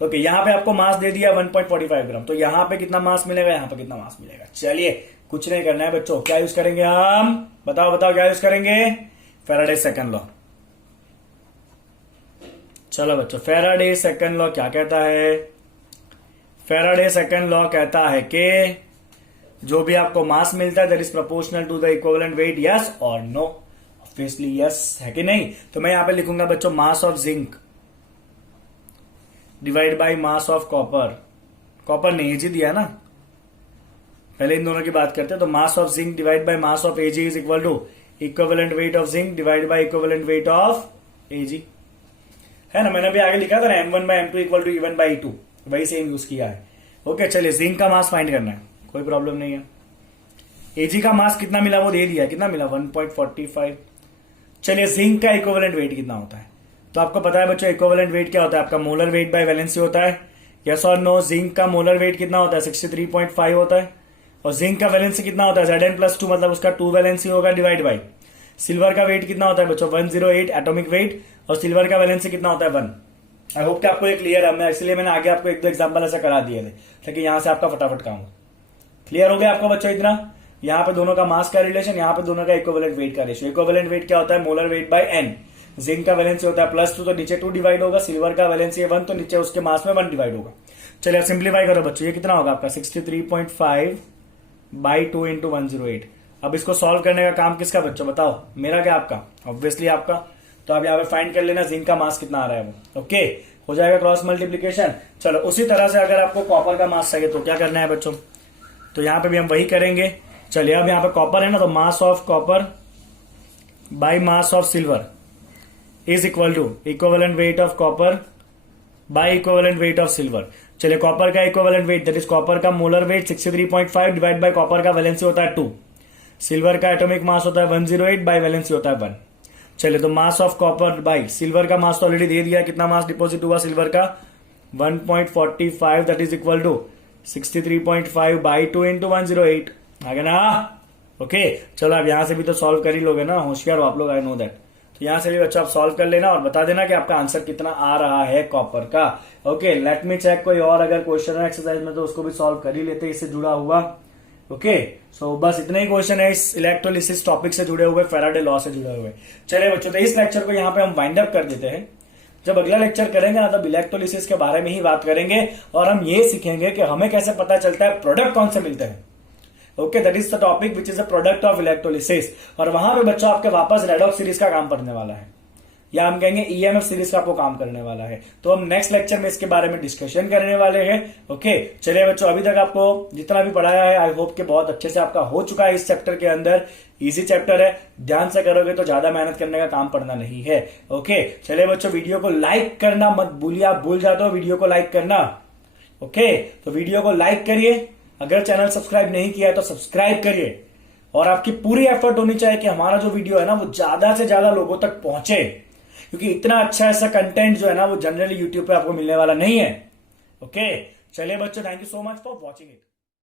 ओके, यहां पे आपको मास दे दिया 1.45 ग्राम, तो यहां पे कितना मास मिलेगा, यहां पे कितना मास मिलेगा। चलिए कुछ नहीं करना है बच्चों, क्या यूज करेंगे हम, बताओ बताओ क्या यूज करेंगे, फैराडे सेकंड लॉ। चलो बच्चों, फैराडे सेकंड लॉ क्या कहता है, फैराडे सेकंड लॉ कहता है कि जो भी आपको मास मिलता है that is proportional to the equivalent weight, yes और नो। ऑब्वियसली यस है कि नहीं। तो मैं यहां पे लिखूंगा बच्चों mass of zinc divide by mass of copper. Copper ने एजी दिया ना, पहले इन दोनों की बात करते हैं। तो mass of zinc divide by mass of AG is equal to equivalent weight of zinc divide by equivalent weight of AG, है ना। मैंने अभी आगे लिखा था ना M1 by M2 equal to E1 by E2, वही सेम यूज किया है। ओके चलिए, जिंक का मास फाइंड करना है, कोई प्रॉब्लम नहीं है। एजी का मास कितना मिला वो दे दिया, कितना मिला 1.45। चलिए जिंक का इक्विवेलेंट वेट कितना होता है, तो आपको पता है बच्चों इक्विवेलेंट वेट क्या होता है, आपका मोलर वेट बाय वैलेंसी होता है, यस और नो। जिंक का मोलर वेट कितना होता है 63.5 होता है, और जिंक का वैलेंसी कितना होता है Zn+2, मतलब उसका 2 वैलेंसी होगा, डिवाइड बाय सिल्वर का वेट कितना होता है बच्चों 108 एटॉमिक वेट, और सिल्वर का वैलेंसी कितना होता है 1। आई होप कि आपको ये क्लियर है, मैं इसलिए मैंने आगे आपको 1-2 एग्जांपल ऐसा करा दिए थे ताकि यहां से आपका फटाफट काम हो। क्लियर हो गया आपको बच्चों इतना। यहाँ पे दोनों का मास का रिलेशन, यहाँ पे दोनों का इक्विवेलेंट वेट का रेशियो। इक्विवेलेंट वेट क्या होता है, molar weight by n. Zinc का वैलेंसी होता है +2 तो नीचे 2 डिवाइड होगा, सिल्वर का वैलेंसी है 1 तो नीचे उसके मास में 1 डिवाइड होगा। चलिए सिंप्लीफाई करो बच्चों, ये कितना होगा आपका 63.5 बाई 2 इंटू 108। अब इसको सॉल्व करने का काम किसका बच्चों बताओ, मेरा क्या आपका, ऑब्वियसली आपका। तो आप यहाँ पे फाइंड कर लेना जिंक का मास कितना आ रहा है वो। ओके, हो जाएगा क्रॉस मल्टीप्लीकेशन। चलो उसी तरह से अगर आपको कॉपर का मास चाहिए तो क्या करना है बच्चों, तो यहाँ पे भी हम वही करेंगे। चलिए अब यहाँ पे कॉपर है ना, तो mass of copper by mass of silver is equal to equivalent weight of copper by equivalent weight of silver. चलिए कॉपर का equivalent weight that is copper का molar weight 63.5 divide by copper का valency होता है 2, silver का atomic mass होता है 108 bye valency होता है 1। चलिए तो mass of copper bye silver का मास तो ऑलरेडी दे दिया, कितना मास डिपॉजिट हुआ सिल्वर का 1.45 that is equal to 63.5 by 2 into 108 आ गया ना। ओके चलो अब यहां से भी तो सॉल्व कर ही लोगे ना, होशियार हो आप लोग, आई नो दैट। तो यहां से भी बच्चा आप सॉल्व कर लेना और बता देना कि आपका आंसर कितना आ रहा है कॉपर का। ओके लेट मी चेक, कोई और अगर क्वेश्चन है एक्सरसाइज में तो उसको भी सॉल्व कर ही लेते इससे जुड़ा हुआ। ओके सो बस इतने ही क्वेश्चन है इस इलेक्ट्रोलिसिस टॉपिक से जुड़े हुए, फैराडे लॉ से जुड़े हुए। चलिए बच्चों तो इस लेक्चर को यहाँ पे हम वाइंड अप कर देते हैं। जब अगला लेक्चर करेंगे ना तब इलेक्ट्रोलिसिस के बारे में ही बात करेंगे और हम ये सीखेंगे कि हमें कैसे पता चलता है प्रोडक्ट कौन से मिलते हैं। Okay, that is the topic which is a product of electrolysis. और वहां पे बच्चों आपके वापस रेडॉक्स सीरीज का काम पड़ने वाला है, या हम कहेंगे ईएमएफ सीरीज का आपको काम करने वाला है। तो हम नेक्स्ट लेक्चर में इसके बारे में डिस्कशन करने वाले हैं। ओके, चलिए बच्चों, अभी तक आपको जितना भी पढ़ाया है आई होप कि बहुत अच्छे से आपका हो चुका है इस चैप्टर के अंदर। इजी चैप्टर है, ध्यान से करोगे तो ज्यादा मेहनत करने का काम पड़ना नहीं है। ओके, चलिए बच्चों, वीडियो को लाइक करना मत भूलिए, आप भूल जाते हो वीडियो को लाइक करना। ओके, तो वीडियो को लाइक करिए, अगर चैनल सब्सक्राइब नहीं किया है तो सब्सक्राइब करिए, और आपकी पूरी एफर्ट होनी चाहिए कि हमारा जो वीडियो है ना वो ज्यादा से ज्यादा लोगों तक पहुंचे, क्योंकि इतना अच्छा ऐसा कंटेंट जो है ना वो जनरली यूट्यूब पे आपको मिलने वाला नहीं है। ओके, चलिए बच्चों, thank you so much for watching it.